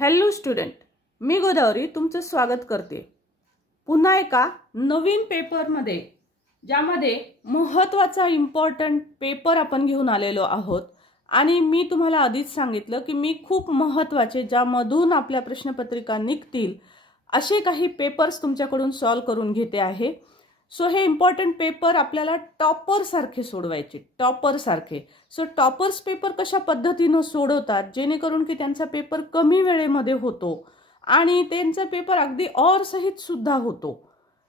Hello student, मी गोदावरी तुमचं स्वागत करते पुन्हा एका नवीन पेपरमध्ये, ज्यामध्ये महत्त्वाचा इम्पॉर्टंट पेपर आपण घेऊन आलेलो आहोत। आणि मी तुम्हाला आधीच सांगितलं की मी खूप महत्त्वाचे, ज्यामधून आपल्या प्रश्नपत्रिका निघतील असे काही पेपर्स तुमच्याकडून सॉल्व करून घेते आहे। सो हे इम्पॉर्टंट पेपर आपल्याला टॉपर सारखे सोडवायचे, टॉपर सारखे। सो टॉपर्स पेपर कशा पद्धतीने सोडवतात जेणेकरून की त्यांचा पेपर कमी वेळेमध्ये होतो आणि त्यांचा पेपर अगदी और सहित सुद्धा होतो।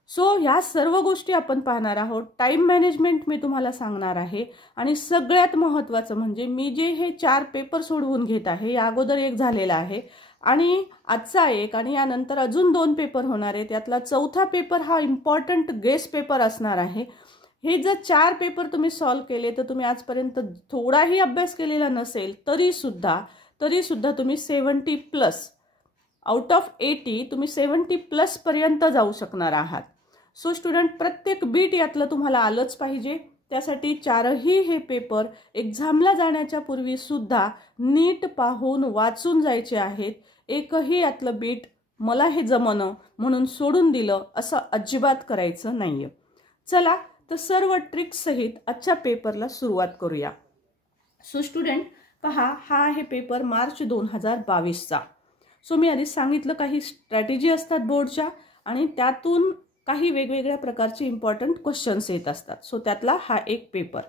सो ह्या सर्व गोष्टी आपण पाहणार आहोत। टाइम मॅनेजमेंट मी तुम्हाला सांगणार आहे आणि सगळ्यात महत्त्वाचं म्हणजे मी जे हे 4 पेपर सोडवून घेत आहे, या अगोदर एक झालेला आहे आणि आजचा एक आणि यानंतर अजून 2 पेपर होणार आहेत। त्यातला चौथा पेपर हा इम्पॉर्टंट गेस पेपर असणार आहे। हे जर 4 पेपर तुम्ही सॉल्व केले तर तुम्ही आजपर्यंत थोडाही अभ्यास केलेला नसेल तरी सुद्धा तुम्ही 70+ आउट ऑफ 80 तुम्ही 70+ पर्यंत जाऊ शकणार आहात। सो स्टुडंट, प्रत्येक बीट यातलं तुम्हाला आलंच पाहिजे। त्यासाठी 4ही हे पेपर एक्झामला जाण्याच्या पूर्वी सुद्धा नीट पाहून वाचून जायचे आहेत। एकही यातलं बीट मला हे जमणं म्हणून सोडून दिलं असं अजिबात करायचं नाहीये। चला तर सर्व ट्रिक्स सहित आजच्या पेपरला सुरुवात करूया। सो स्टुडंट पहा, हा आहे पेपर मार्च 2022चा। सो मी आधी सांगितलं काही स्ट्रॅटेजी असतात बोर्डच्या आणि त्यातून काही वेगवेगळ्या प्रकारचे इम्पॉर्टंट क्वेश्चन्स येत असतात। सो त्यातला हा एक पेपर।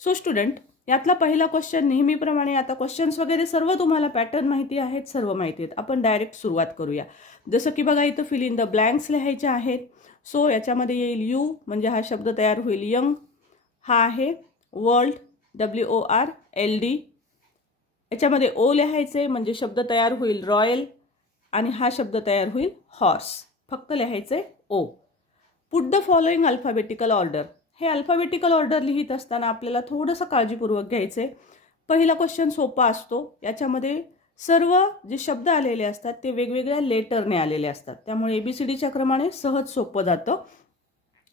सो स्टुडंट, यातला पहिला क्वेश्चन नेहमीप्रमाणे, आता क्वेश्चन्स वगैरे सर्व तुम्हाला पॅटर्न माहिती आहेत, सर्व माहिती आहेत, आपण डायरेक्ट सुरुवात करूया। जसं की बघा, इथं फिल इन द ब्लँक्स लिहायचे आहेत। सो याच्यामध्ये येईल यू म्हणजे हा शब्द तयार होईल यंग, हा आहे वर्ल्ड WORLD, याच्यामध्ये ओ लिहायचे म्हणजे शब्द तयार होईल रॉयल आणि हा शब्द तयार होईल हॉर्स, फक्त लिहायचे ओ। Put the following alphabetical order, हे अल्फाबेटिकल ऑर्डर लिहित असताना आपल्याला थोडंसं काळजीपूर्वक घ्यायचे। पहिला क्वेश्चन सोपा असतो, याच्यामध्ये सर्व जे शब्द आलेले असतात ते वेगवेगळ्या लेटरने आलेले असतात, त्यामुळे ABCDच्या क्रमाने सहज सोपं जातं।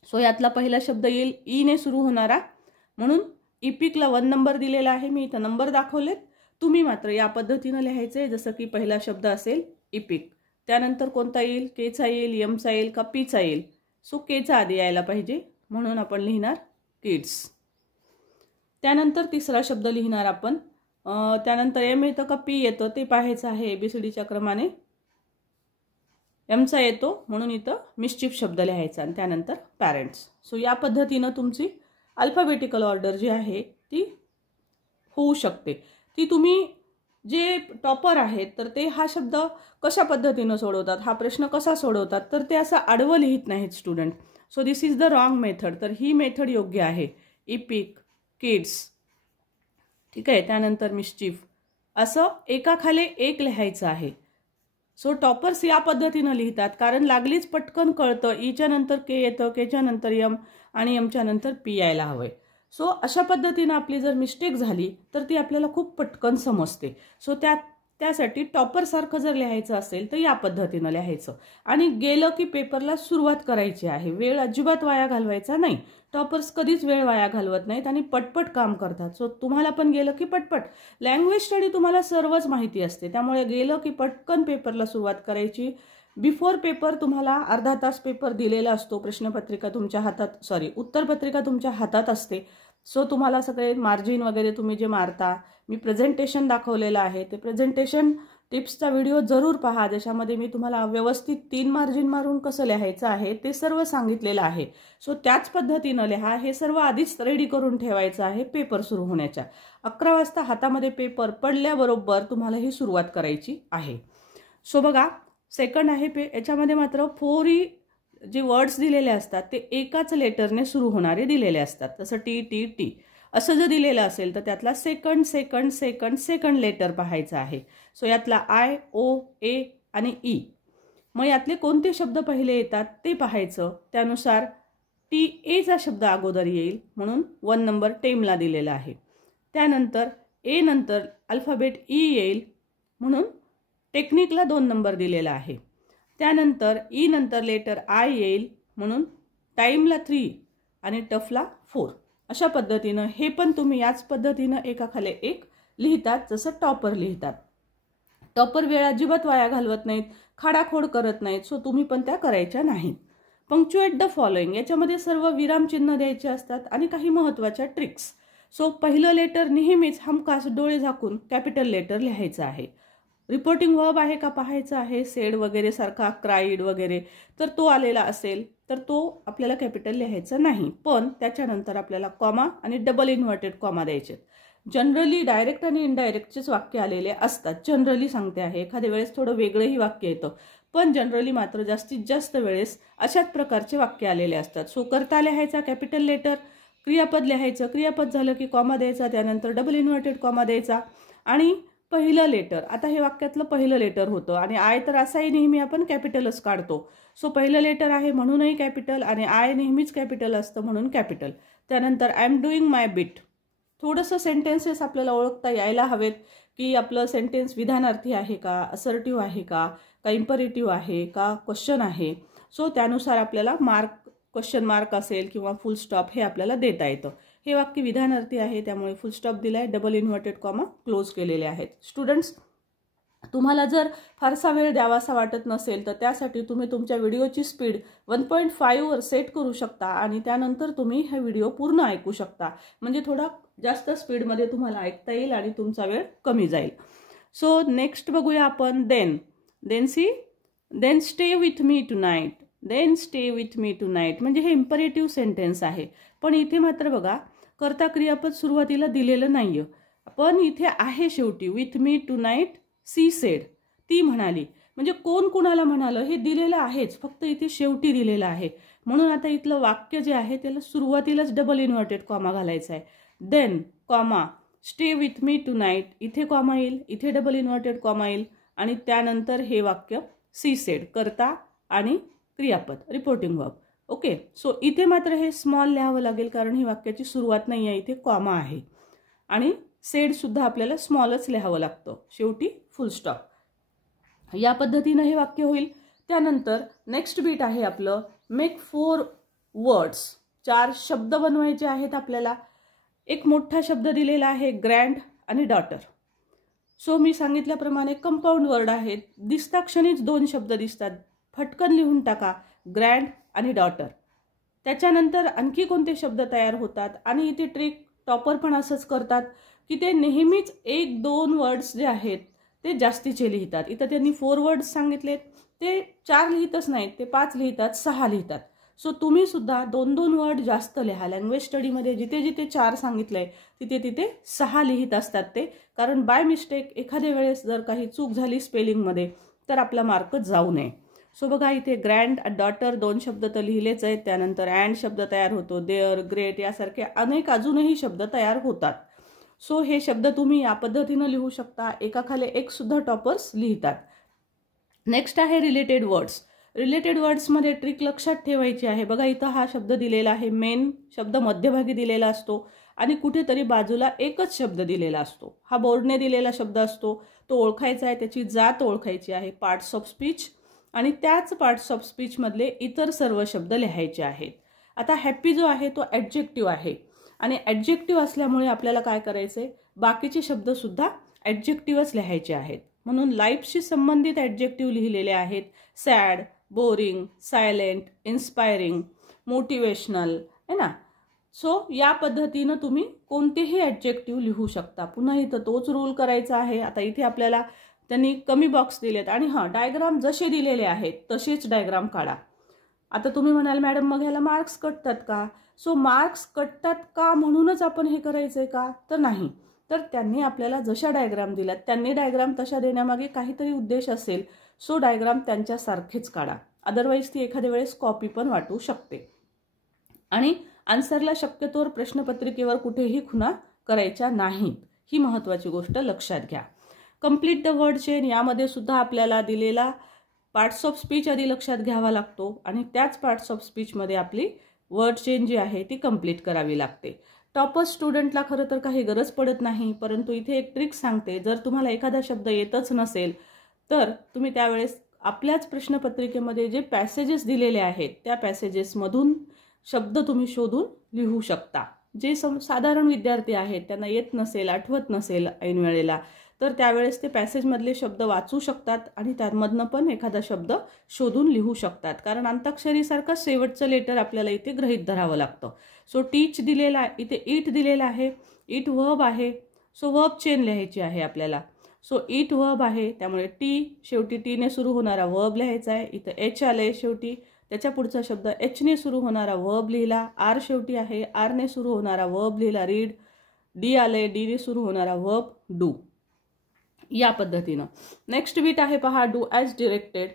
सो यातला पहिला शब्द येईल ई ने सुरू होणारा, म्हणून इपिकला 1 नंबर दिलेला आहे। मी इथं नंबर दाखवलेत, तुम्ही मात्र या पद्धतीनं लिहायचे। जसं की पहिला शब्द असेल इपिक, त्यानंतर कोणता येईल, केचा येईल, यमचा येईल का पीचा येईल। सो केचा आधी यायला पाहिजे म्हणून आपण लिहिणार किड्स। त्यानंतर तिसरा शब्द लिहिणार आपण, त्यानंतर एम येतं का पी येतं ते पाहायचं आहे ABCDच्या क्रमाने। एमचा येतो म्हणून इथं मिस्चिफ शब्द लिहायचा आणि त्यानंतर पॅरेंट्स। सो या पद्धतीनं तुमची अल्फाबेटिकल ऑर्डर जी आहे ती होऊ शकते। ती तुम्ही जे टॉपर आहेत तर ते हा शब्द कशा पद्धतीनं सोडवतात, हा प्रश्न कसा सोडवतात, तर ते असं आडवं लिहित नाहीत student. So this is the wrong method, तर ही मेथड योग्य आहे। इपिक, किड्स, ठीक आहे, त्यानंतर मिस्चिफ, असं एकाखाली एक लिहायचं आहे। सो टॉपर्स या पद्धतीनं लिहितात कारण लागलीच पटकन कळतं, ईच्या नंतर के येतं, केच्या नंतर यम आणि यमच्या नंतर पी यायला हवंय। सो अशा पद्धतीनं आपली जर मिस्टेक झाली तर ती आपल्याला खूप पटकन समजते। सो त्यासाठी टॉपर सारखं जर लिहायचं असेल तर या पद्धतीनं लिहायचं आणि गेलं की पेपरला सुरुवात करायची आहे। वेळ अजिबात वाया घालवायचा नाही। टॉपर्स कधीच वेळ वाया घालवत नाहीत आणि पटपट काम करतात। सो तुम्हाला पण गेलं की पटपट, लँग्वेज स्टडी तुम्हाला सर्वच माहिती असते, त्यामुळे गेलं की पटकन पेपरला सुरुवात करायची। बिफोर पेपर तुम्हाला अर्धा तास पेपर दिलेला असतो, प्रश्नपत्रिका तुमच्या हातात, उत्तरपत्रिका तुमच्या हातात असते। सो तुम्हाला सगळे मार्जिन वगैरे तुम्ही जे मारता, मी प्रेझेंटेशन दाखवलेलं आहे, ते प्रेझेंटेशन टिप्सचा व्हिडिओ जरूर पहा, ज्याच्यामध्ये मी तुम्हाला व्यवस्थित 3 मार्जिन मारून कसं लिहायचं आहे ते सर्व सांगितलेलं आहे। सो त्याच पद्धतीनं लिहा, हे सर्व आधीच रेडी करून ठेवायचं आहे पेपर सुरू होण्याच्या 11 वाजता हातामध्ये पेपर पडल्याबरोबर तुम्हाला ही सुरुवात करायची आहे। सो बघा, सेकंड आहे याच्यामध्ये मात्र 4 जे वर्ड्स दिलेले असतात ते एकाच लेटरने सुरू होणारे दिलेले असतात। जसं टी असं जर दिलेलं असेल तर त्यातला सेकंड लेटर पाहायचं आहे। सो यातला I, O, A आणि E, मग यातले कोणते शब्द पहिले येतात ते पाहायचं। त्यानुसार TA चा शब्द अगोदर येईल म्हणून 1 नंबर टेमला दिलेला आहे। त्यानंतर A नंतर अल्फाबेट E येईल म्हणून टेक्निकला 2 नंबर दिलेला आहे। त्यानंतर ई नंतर लेटर I येईल म्हणून टाइमला 3 आणि टफला 4। अशा पद्धतीनं हे पण तुम्ही याच पद्धतीनं एकाखाली एक लिहितात जसं टॉपर लिहितात। टॉपर वेळ अजिबात वाया घालवत नाहीत, खाडाखोड करत नाहीत. सो तुम्ही पण त्या करायच्या नाहीत. पंक्च्युएट द फॉलोइंग, याच्यामध्ये सर्व विरामचिन्ह द्यायचे असतात आणि काही महत्त्वाच्या ट्रिक्स. सो पहिलं लेटर नेहमीच हमखास डोळे झाकून कॅपिटल लेटर लिहायचं आहे. रिपोर्टिंग वर्ब आहे का पाहायचं आहे. सेड वगैरे सारखा, क्राईड वगैरे, तर तो आलेला असेल तर तो आपल्याला कॅपिटल लिहायचा नाही. पण त्याच्यानंतर आपल्याला कॉमा आणि डबल इन्व्हर्टेड कॉमा द्यायचे. जनरली डायरेक्ट आणि इनडायरेक्टचेच वाक्य आलेले असतात. जनरली सांगते आहे, एखाद्या वेळेस थोडं वेगळंही वाक्य येतं, पण जनरली मात्र जास्तीत जास्त वेळेस अशाच प्रकारचे वाक्य आलेले असतात. सो करता लिहायचा कॅपिटल लेटर, क्रियापद लिहायचं, क्रियापद झालं की कॉमा द्यायचा, त्यानंतर डबल इन्व्हर्टेड कॉमा द्यायचा आणि पहिलं लेटर. आता हे वाक्यातलं पहिलं लेटर होतं आणि आय तर असाही नेहमी आपण कॅपिटलच काढतो. सो पहिलं लेटर आहे म्हणूनही कॅपिटल आणि आय नेहमीच कॅपिटल असतं म्हणून कॅपिटल. त्यानंतर I am doing my bit. थोडंसं सेंटेन्सेस आपल्याला ओळखता यायला हवेत की आपलं सेंटेन्स विधानार्थी आहे का, असर्टिव्ह आहे का इम्परेटिव्ह आहे का, क्वेश्चन आहे. सो त्यानुसार आपल्याला मार्क, क्वेश्चन मार्क असेल किंवा फुल स्टॉप हे आपल्याला देता येतं. हे वाक्य विधानार्थी आहे त्यामुळे फुल स्टॉप दिलाय, डबल इन्व्हर्टेड कॉमा क्लोज केलेले आहेत. स्टुडंट्स, तुम्हाला जर फारसा वेळ द्यावासा वाटत नसेल तर त्यासाठी तुम्ही तुमच्या व्हिडिओची स्पीड 1.5 वर सेट करू शकता आणि त्यानंतर तुम्ही हा व्हिडिओ पूर्ण ऐकू शकता. म्हणजे थोडा जास्त स्पीडमध्ये तुम्हाला ऐकता येईल आणि तुमचा वेळ कमी जाईल. सो नेक्स्ट बघूया आपण then stay with me tonight. Then stay with me tonight म्हणजे हे इम्परेटिव्ह सेंटेन्स आहे. पण इथे मात्र बघा, कर्ता क्रियापद सुरुवातीला दिलेलं नाहीये, पण इथे आहे शेवटी. विथ मी टुनाईट सी सेड, ती म्हणाली. म्हणजे कोण कुणाला म्हणालं हे दिलेलं आहेच, फक्त इथे शेवटी दिलेलं आहे. म्हणून आता इथलं वाक्य जे आहे त्याला सुरुवातीलाच डबल इन्व्हर्टेड कॉमा घालायचा आहे. Then comma stay with me tonight, इथे कॉमा येईल, इथे डबल इन्व्हर्टेड कॉमा येईल आणि त्यानंतर हे वाक्य सी सेड, कर्ता आणि क्रियापद, रिपोर्टिंग वर्ब. ओके. सो इथे मात्र हे स्मॉल लिहावं लागेल कारण ही वाक्याची सुरुवात नाही आहे, इथे कॉमा आहे आणि सेड सुद्धा आपल्याला स्मॉलच लिहावं लागतं, शेवटी फुल स्टॉप. या पद्धतीनं हे वाक्य होईल. त्यानंतर नेक्स्ट बीट आहे आपलं मेक 4 वर्ड्स. 4 शब्द बनवायचे आहेत आपल्याला. एक मोठा शब्द दिलेला आहे ग्रँड आणि डॉटर. सो मी सांगितल्याप्रमाणे कंपाऊंड वर्ड आहेत, दिसता क्षणीच 2 शब्द दिसतात, फटकन लिहून टाका ग्रँड आणि डॉटर. त्याच्यानंतर आणखी कोणते शब्द तयार होतात आणि इथे ट्रिक टॉपर पण असंच करतात की ते नेहमीच 1-2 वर्ड्स जे आहेत ते जास्तीचे लिहितात. इथं त्यांनी 4 वर्ड्स सांगितलेत, ते 4 लिहितच नाहीत, ते 5 लिहितात, 6 लिहितात. सो तुम्ही सुद्धा 2-2 वर्ड जास्त लिहा. लँग्वेज स्टडीमध्ये जिथे जिथे 4 सांगितलंय तिथे तिथे 6 लिहित असतात ते, कारण बाय मिस्टेक एखाद्या वेळेस जर काही चूक झाली स्पेलिंगमध्ये तर आपला मार्क जाऊ नये. सो बघा इथे ग्रँड, डॉटर 2 शब्द तर लिहिलेच आहेत. त्यानंतर अँड शब्द तयार होतो, देअर, ग्रेट यासारखे अनेक अजूनही शब्द तयार होतात. सो हे शब्द तुम्ही या पद्धतीनं लिहू शकता, एकाखाली एक सुद्धा टॉपर्स लिहितात. नेक्स्ट आहे रिलेटेड वर्ड्स. रिलेटेड वर्ड्समध्ये ट्रिक लक्षात ठेवायची आहे. बघा इथं हा शब्द दिलेला आहे, मेन शब्द मध्यभागी दिलेला असतो आणि कुठेतरी बाजूला एकच शब्द दिलेला असतो. हा बोर्डने दिलेला शब्द असतो, तो ओळखायचा आहे, त्याची जात ओळखायची आहे, पार्ट्स ऑफ स्पीच, आणि त्याच पार्ट्स ऑफ स्पीचमधले इतर सर्व शब्द लिहायचे आहेत. आता हॅप्पी जो आहे तो ॲडजेक्टिव्ह आहे आणि ॲडजेक्टिव्ह असल्यामुळे आपल्याला काय करायचंय, बाकीचे शब्द सुद्धा ॲडजेक्टिव्हच लिहायचे आहेत. म्हणून लाईफशी संबंधित ॲडजेक्टिव्ह लिहिलेले आहेत, sad, boring, silent, inspiring, motivational, है ना. सो या पद्धतीनं तुम्ही कोणतेही ॲडजेक्टिव्ह लिहू शकता. पुन्हा इथं तोच रूल करायचा आहे. आता इथे आपल्याला त्यांनी कमी बॉक्स दिलेत आणि डायग्राम जसे दिलेले आहेत तसेच डायग्राम काढा. आता तुम्ही म्हणाल मॅडम मग ह्याला मार्क्स कटतात का? सो मार्क्स कटतात का म्हणूनच आपण हे करायचंय का? तर नाही. तर त्यांनी आपल्याला जशा डायग्राम दिल्यात त्यांनी डायग्राम तशा देण्यामागे काहीतरी उद्देश असेल. सो डायग्राम त्यांच्यासारखेच काढा, अदरवाईज ती एखाद्या वेळेस कॉपी पण वाटू शकते. आणि आन्सरला शक्यतोवर प्रश्नपत्रिकेवर कुठेही खुणा करायच्या नाहीत, ही महत्त्वाची गोष्ट लक्षात घ्या. कंप्लीट द वर्ड चेन, यामध्ये सुद्धा आपल्याला दिलेला पार्ट्स ऑफ स्पीच आधी लक्षात घ्यावा लागतो आणि त्याच पार्ट्स ऑफ स्पीचमध्ये आपली वर्ड चेन जी आहे ती कंप्लीट करावी लागते. टॉपर स्टुडंटला खरं तर काही गरज पडत नाही, परंतु इथे एक ट्रिक सांगते. जर तुम्हाला एखादा शब्द येतच नसेल तर तुम्ही त्यावेळेस आपल्याच प्रश्नपत्रिकेमध्ये जे पॅसेजेस दिलेले आहेत त्या पॅसेजेसमधून शब्द तुम्ही शोधून लिहू शकता. जे साधारण विद्यार्थी आहेत त्यांना येत नसेल, आठवत नसेल ऐन वेळेला, तर त्यावेळेस ते पॅसेजमधले शब्द वाचू शकतात आणि त्यामधनं पण एखादा शब्द शोधून लिहू शकतात, कारण अंताक्षरीसारखं शेवटचं लेटर आपल्याला इथे गृहीत धरावं लागतं. सो टीच दिलेला आहे, इथे इट दिलेला आहे, इट वर्ब आहे. सो वर्ब चेन लिहायची आहे आपल्याला. सो इट वर्ब आहे, त्यामुळे टी शेवटी टीने सुरू होणारा वर्ब लिहायचा आहे. इथं एच आले शेवटी, त्याच्या पुढचा शब्द एचने सुरू होणारा वर्ब लिहिला. आर शेवटी आहे, आरने सुरू होणारा वर्ब लिहिला रीड. डी आले, डीने सुरू होणारा वर्ब डू. या पद्धतीनं नेक्स्ट बीट आहे पहा, do as directed.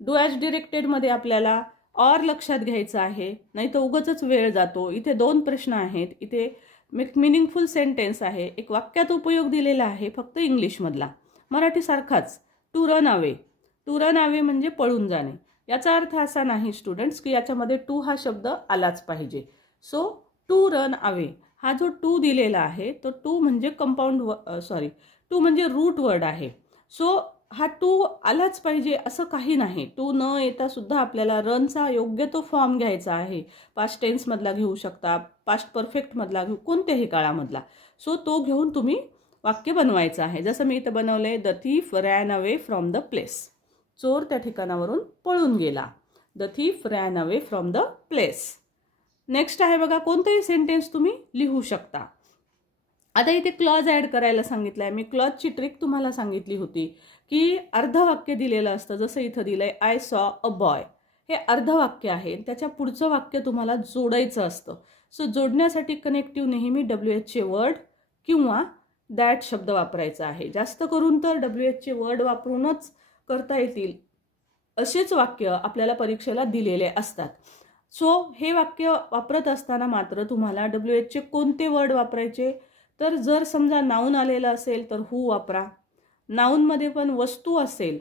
Do as डिरेक्टेडमध्ये आपल्याला ऑर लक्षात घ्यायचं आहे, नाही तर उगाचच वेळ जातो. इथे 2 प्रश्न आहेत, इथे मिनिंगफुल सेंटेन्स आहे, एक वाक्यात उपयोग दिलेला आहे फक्त इंग्लिशमधला, मराठीसारखाच. To run away. To run away म्हणजे पळून जाणे. याचा अर्थ असा नाही स्टुडंट्स की याच्यामध्ये टू हा शब्द आलाच पाहिजे. सो टू रन अवे हा जो टू दिलेला आहे तो टू म्हणजे टू म्हणजे रूट वर्ड आहे. सो हा टू आलाच पाहिजे असं काही नाही. टू न येता सुद्धा आपल्याला रनचा योग्य तो फॉर्म घ्यायचा आहे. पास्ट टेन्समधला घेऊ शकता, पास्ट परफेक्टमधला घेऊ, कोणत्याही काळामधला. सो तो घेऊन तुम्ही वाक्य बनवायचं आहे. जसं मी इथं बनवलंय, the thief ran away from the place. चोर त्या ठिकाणावरून पळून गेला. The thief ran away from the place. Next आहे बघा, कोणतेही सेंटेन्स तुम्ही लिहू शकता. आता इथे क्लॉज ॲड करायला सांगितलंय. मी क्लॉजची ट्रिक तुम्हाला सांगितली होती की अर्धवाक्य दिलेलं असतं. जसं इथं दिलंय आय सॉ अ बॉय, हे अर्धवाक्य आहे. त्याच्या पुढचं वाक्य तुम्हाला जोडायचं असतं. सो जोडण्यासाठी कनेक्टिव्ह नेहमी WH चे वर्ड किंवा दॅट शब्द वापरायचा आहे. जास्त करून तर WH चे वर्ड वापरूनच करता येतील असेच वाक्य आपल्याला परीक्षेला दिलेले असतात. सो हे वाक्य वापरत असताना मात्र तुम्हाला WH चे कोणते वर्ड वापरायचे, तर जर समजा नाऊन आलेलं असेल तर हू वापरा. नाऊनमध्ये पण वस्तू असेल,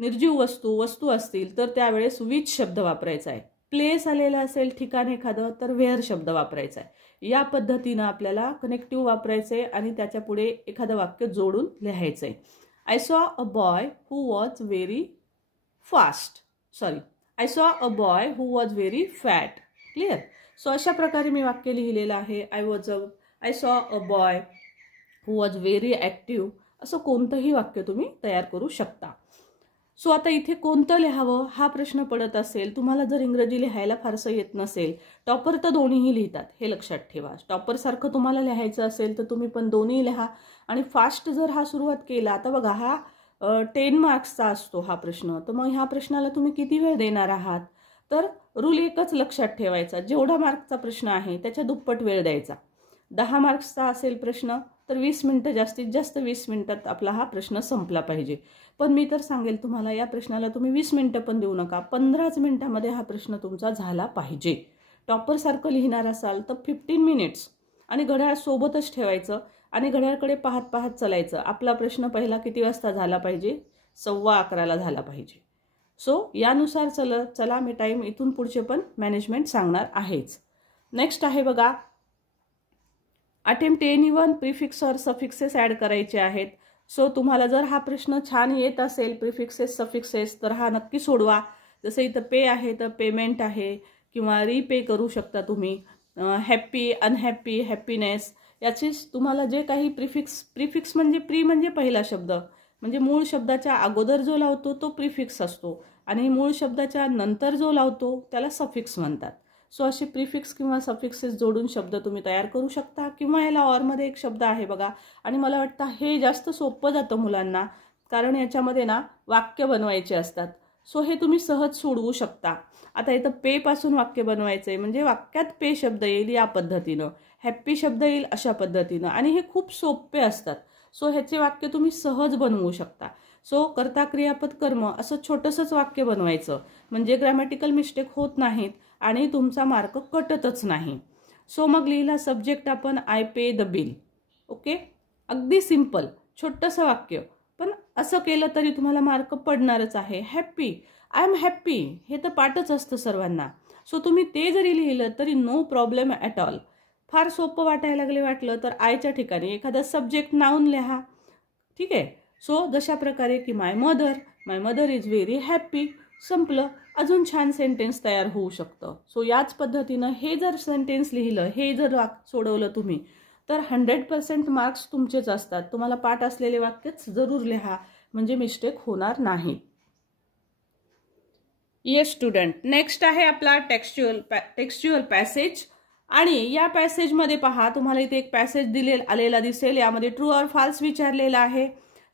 निर्जीव वस्तू असतील तर त्यावेळेस विच शब्द वापरायचा आहे. प्लेस आलेला असेल ठिकाण एखादं तर वेअर शब्द वापरायचा आहे. या पद्धतीनं आपल्याला कनेक्टिव्ह वापरायचे आणि त्याच्या पुढे एखादं वाक्य जोडून लिहायचंय. I saw a boy who was very I saw a boy who was very fat. Clear. So अशा प्रकारे मी वाक्य लिहिलेलं आहे. I saw a boy who was very active. असं कोणतंही वाक्य तुम्ही तयार करू शकता. सो आता इथे कोणतं लिहावं हा प्रश्न पडत असेल. तुम्हाला जर इंग्रजी लिहायला फारसं येत नसेल, टॉपर तर दोन्हीही लिहितात हे लक्षात ठेवा. टॉपरसारखं तुम्हाला लिहायचं असेल तर तुम्ही पण दोन्ही लिहा. आणि फास्ट जर हा सुरुवात केला, आता बघा हा 10 मार्क्सचा असतो हा प्रश्न, तर मग ह्या प्रश्नाला तुम्ही किती वेळ देणार आहात, तर रूल एकच लक्षात ठेवायचा, जेवढा मार्क्सचा प्रश्न आहे त्याच्या दुप्पट वेळ द्यायचा. 10 मार्क्सचा असेल प्रश्न तर 20 मिनिटं, जास्तीत जास्त 20 मिनिटात आपला हा प्रश्न संपला पाहिजे. पण मी तर सांगेल तुम्हाला या प्रश्नाला तुम्ही 20 मिनिटं पण देऊ नका, 15च मिनिटामध्ये हा प्रश्न तुमचा झाला पाहिजे. टॉपरसारखं लिहिणार असाल तर 15 मिनिट्स आणि घड्याळ सोबतच ठेवायचं आणि घड्याळकडे पाहत पाहत चालायचं. आपला प्रश्न पहिला किती वाजता झाला पाहिजे, 11:15ला झाला पाहिजे. सो यानुसार चला मी टाईम इथून पुढचे पण मॅनेजमेंट सांगणार आहेच. नेक्स्ट आहे बघा, अटेम्प्ट एनीवन प्रिफिक्स और सफिक्सेस ॲड करायचे आहेत. सो तुम्हाला जर हा प्रश्न छान येत असेल प्रिफिक्सेस सफिक्सेस तर हा नक्की सोडवा. जसं इथं पे आहे तर पेमेंट आहे किंवा रीपे करू शकता तुम्ही. हॅप्पी, अनहॅप्पी, हॅपीनेस, याचे तुम्हाला जे काही प्रिफिक्स म्हणजे म्हणजे पहिला शब्द, म्हणजे मूळ शब्दाच्या अगोदर जो लावतो तो प्रिफिक्स असतो आणि मूळ शब्दाच्या नंतर जो लावतो त्याला सफिक्स म्हणतात. सो असे प्रिफिक्स किंवा सफिक्सेस जोडून शब्द तुम्ही तयार करू शकता. किंवा याला ऑरमध्ये एक शब्द आहे बघा, आणि मला वाटतं हे जास्त सोपं जातं मुलांना, कारण याच्यामध्ये ना वाक्य बनवायचे असतात. सो हे तुम्ही सहज सोडवू शकता. आता इथं पे पासून वाक्य बनवायचं आहे म्हणजे वाक्यात पे शब्द येईल या पद्धतीनं, हॅप्पी शब्द येईल अशा पद्धतीनं, आणि हे खूप सोपे असतात. सो ह्याचे वाक्य तुम्ही सहज बनवू शकता. सो कर्ता क्रियापद कर्म असं छोटंसंच वाक्य बनवायचं म्हणजे ग्रॅमॅटिकल मिस्टेक होत नाहीत आणि तुमचा मार्क कटतच नाही. सो मग लिहिला सब्जेक्ट आपण I pay the bill. Okay, अगदी सिंपल छोटंसं वाक्य, पण असं केलं तरी तुम्हाला मार्क पडणारच आहे. हॅप्पी, आय एम हॅप्पी, हे तर पाठच असतं सर्वांना. सो तुम्ही ते जरी लिहिलं तरी नो प्रॉब्लेम ॲट ऑल. फार सोपं वाटायला वाटलं तर आयच्या ठिकाणी एखादा सब्जेक्ट नाऊन लिहा. ठीक आहे. सो जशा प्रकारे की माय मदर इज व्हेरी हॅप्पी, संपलं. अजून छान सेंटेन्स तयार होऊ शकतं. सो याच पद्धतीनं हे जर सेंटेन्स लिहिलं, हे जर सोडवलं तुम्ही, तर 100% मार्क्स तुमचेच असतात. तुम्हाला पाठ असलेले वाक्यच जरूर लिहा, म्हणजे मिस्टेक होणार नाही. येस स्टुडंट, नेक्स्ट आहे आपला टेक्स्च्युअल पॅसेज. आणि या पॅसेजमध्ये पहा, तुम्हाला इथे एक पॅसेज आलेला दिसेल. यामध्ये ट्रू ऑर फाल्स विचारलेला आहे.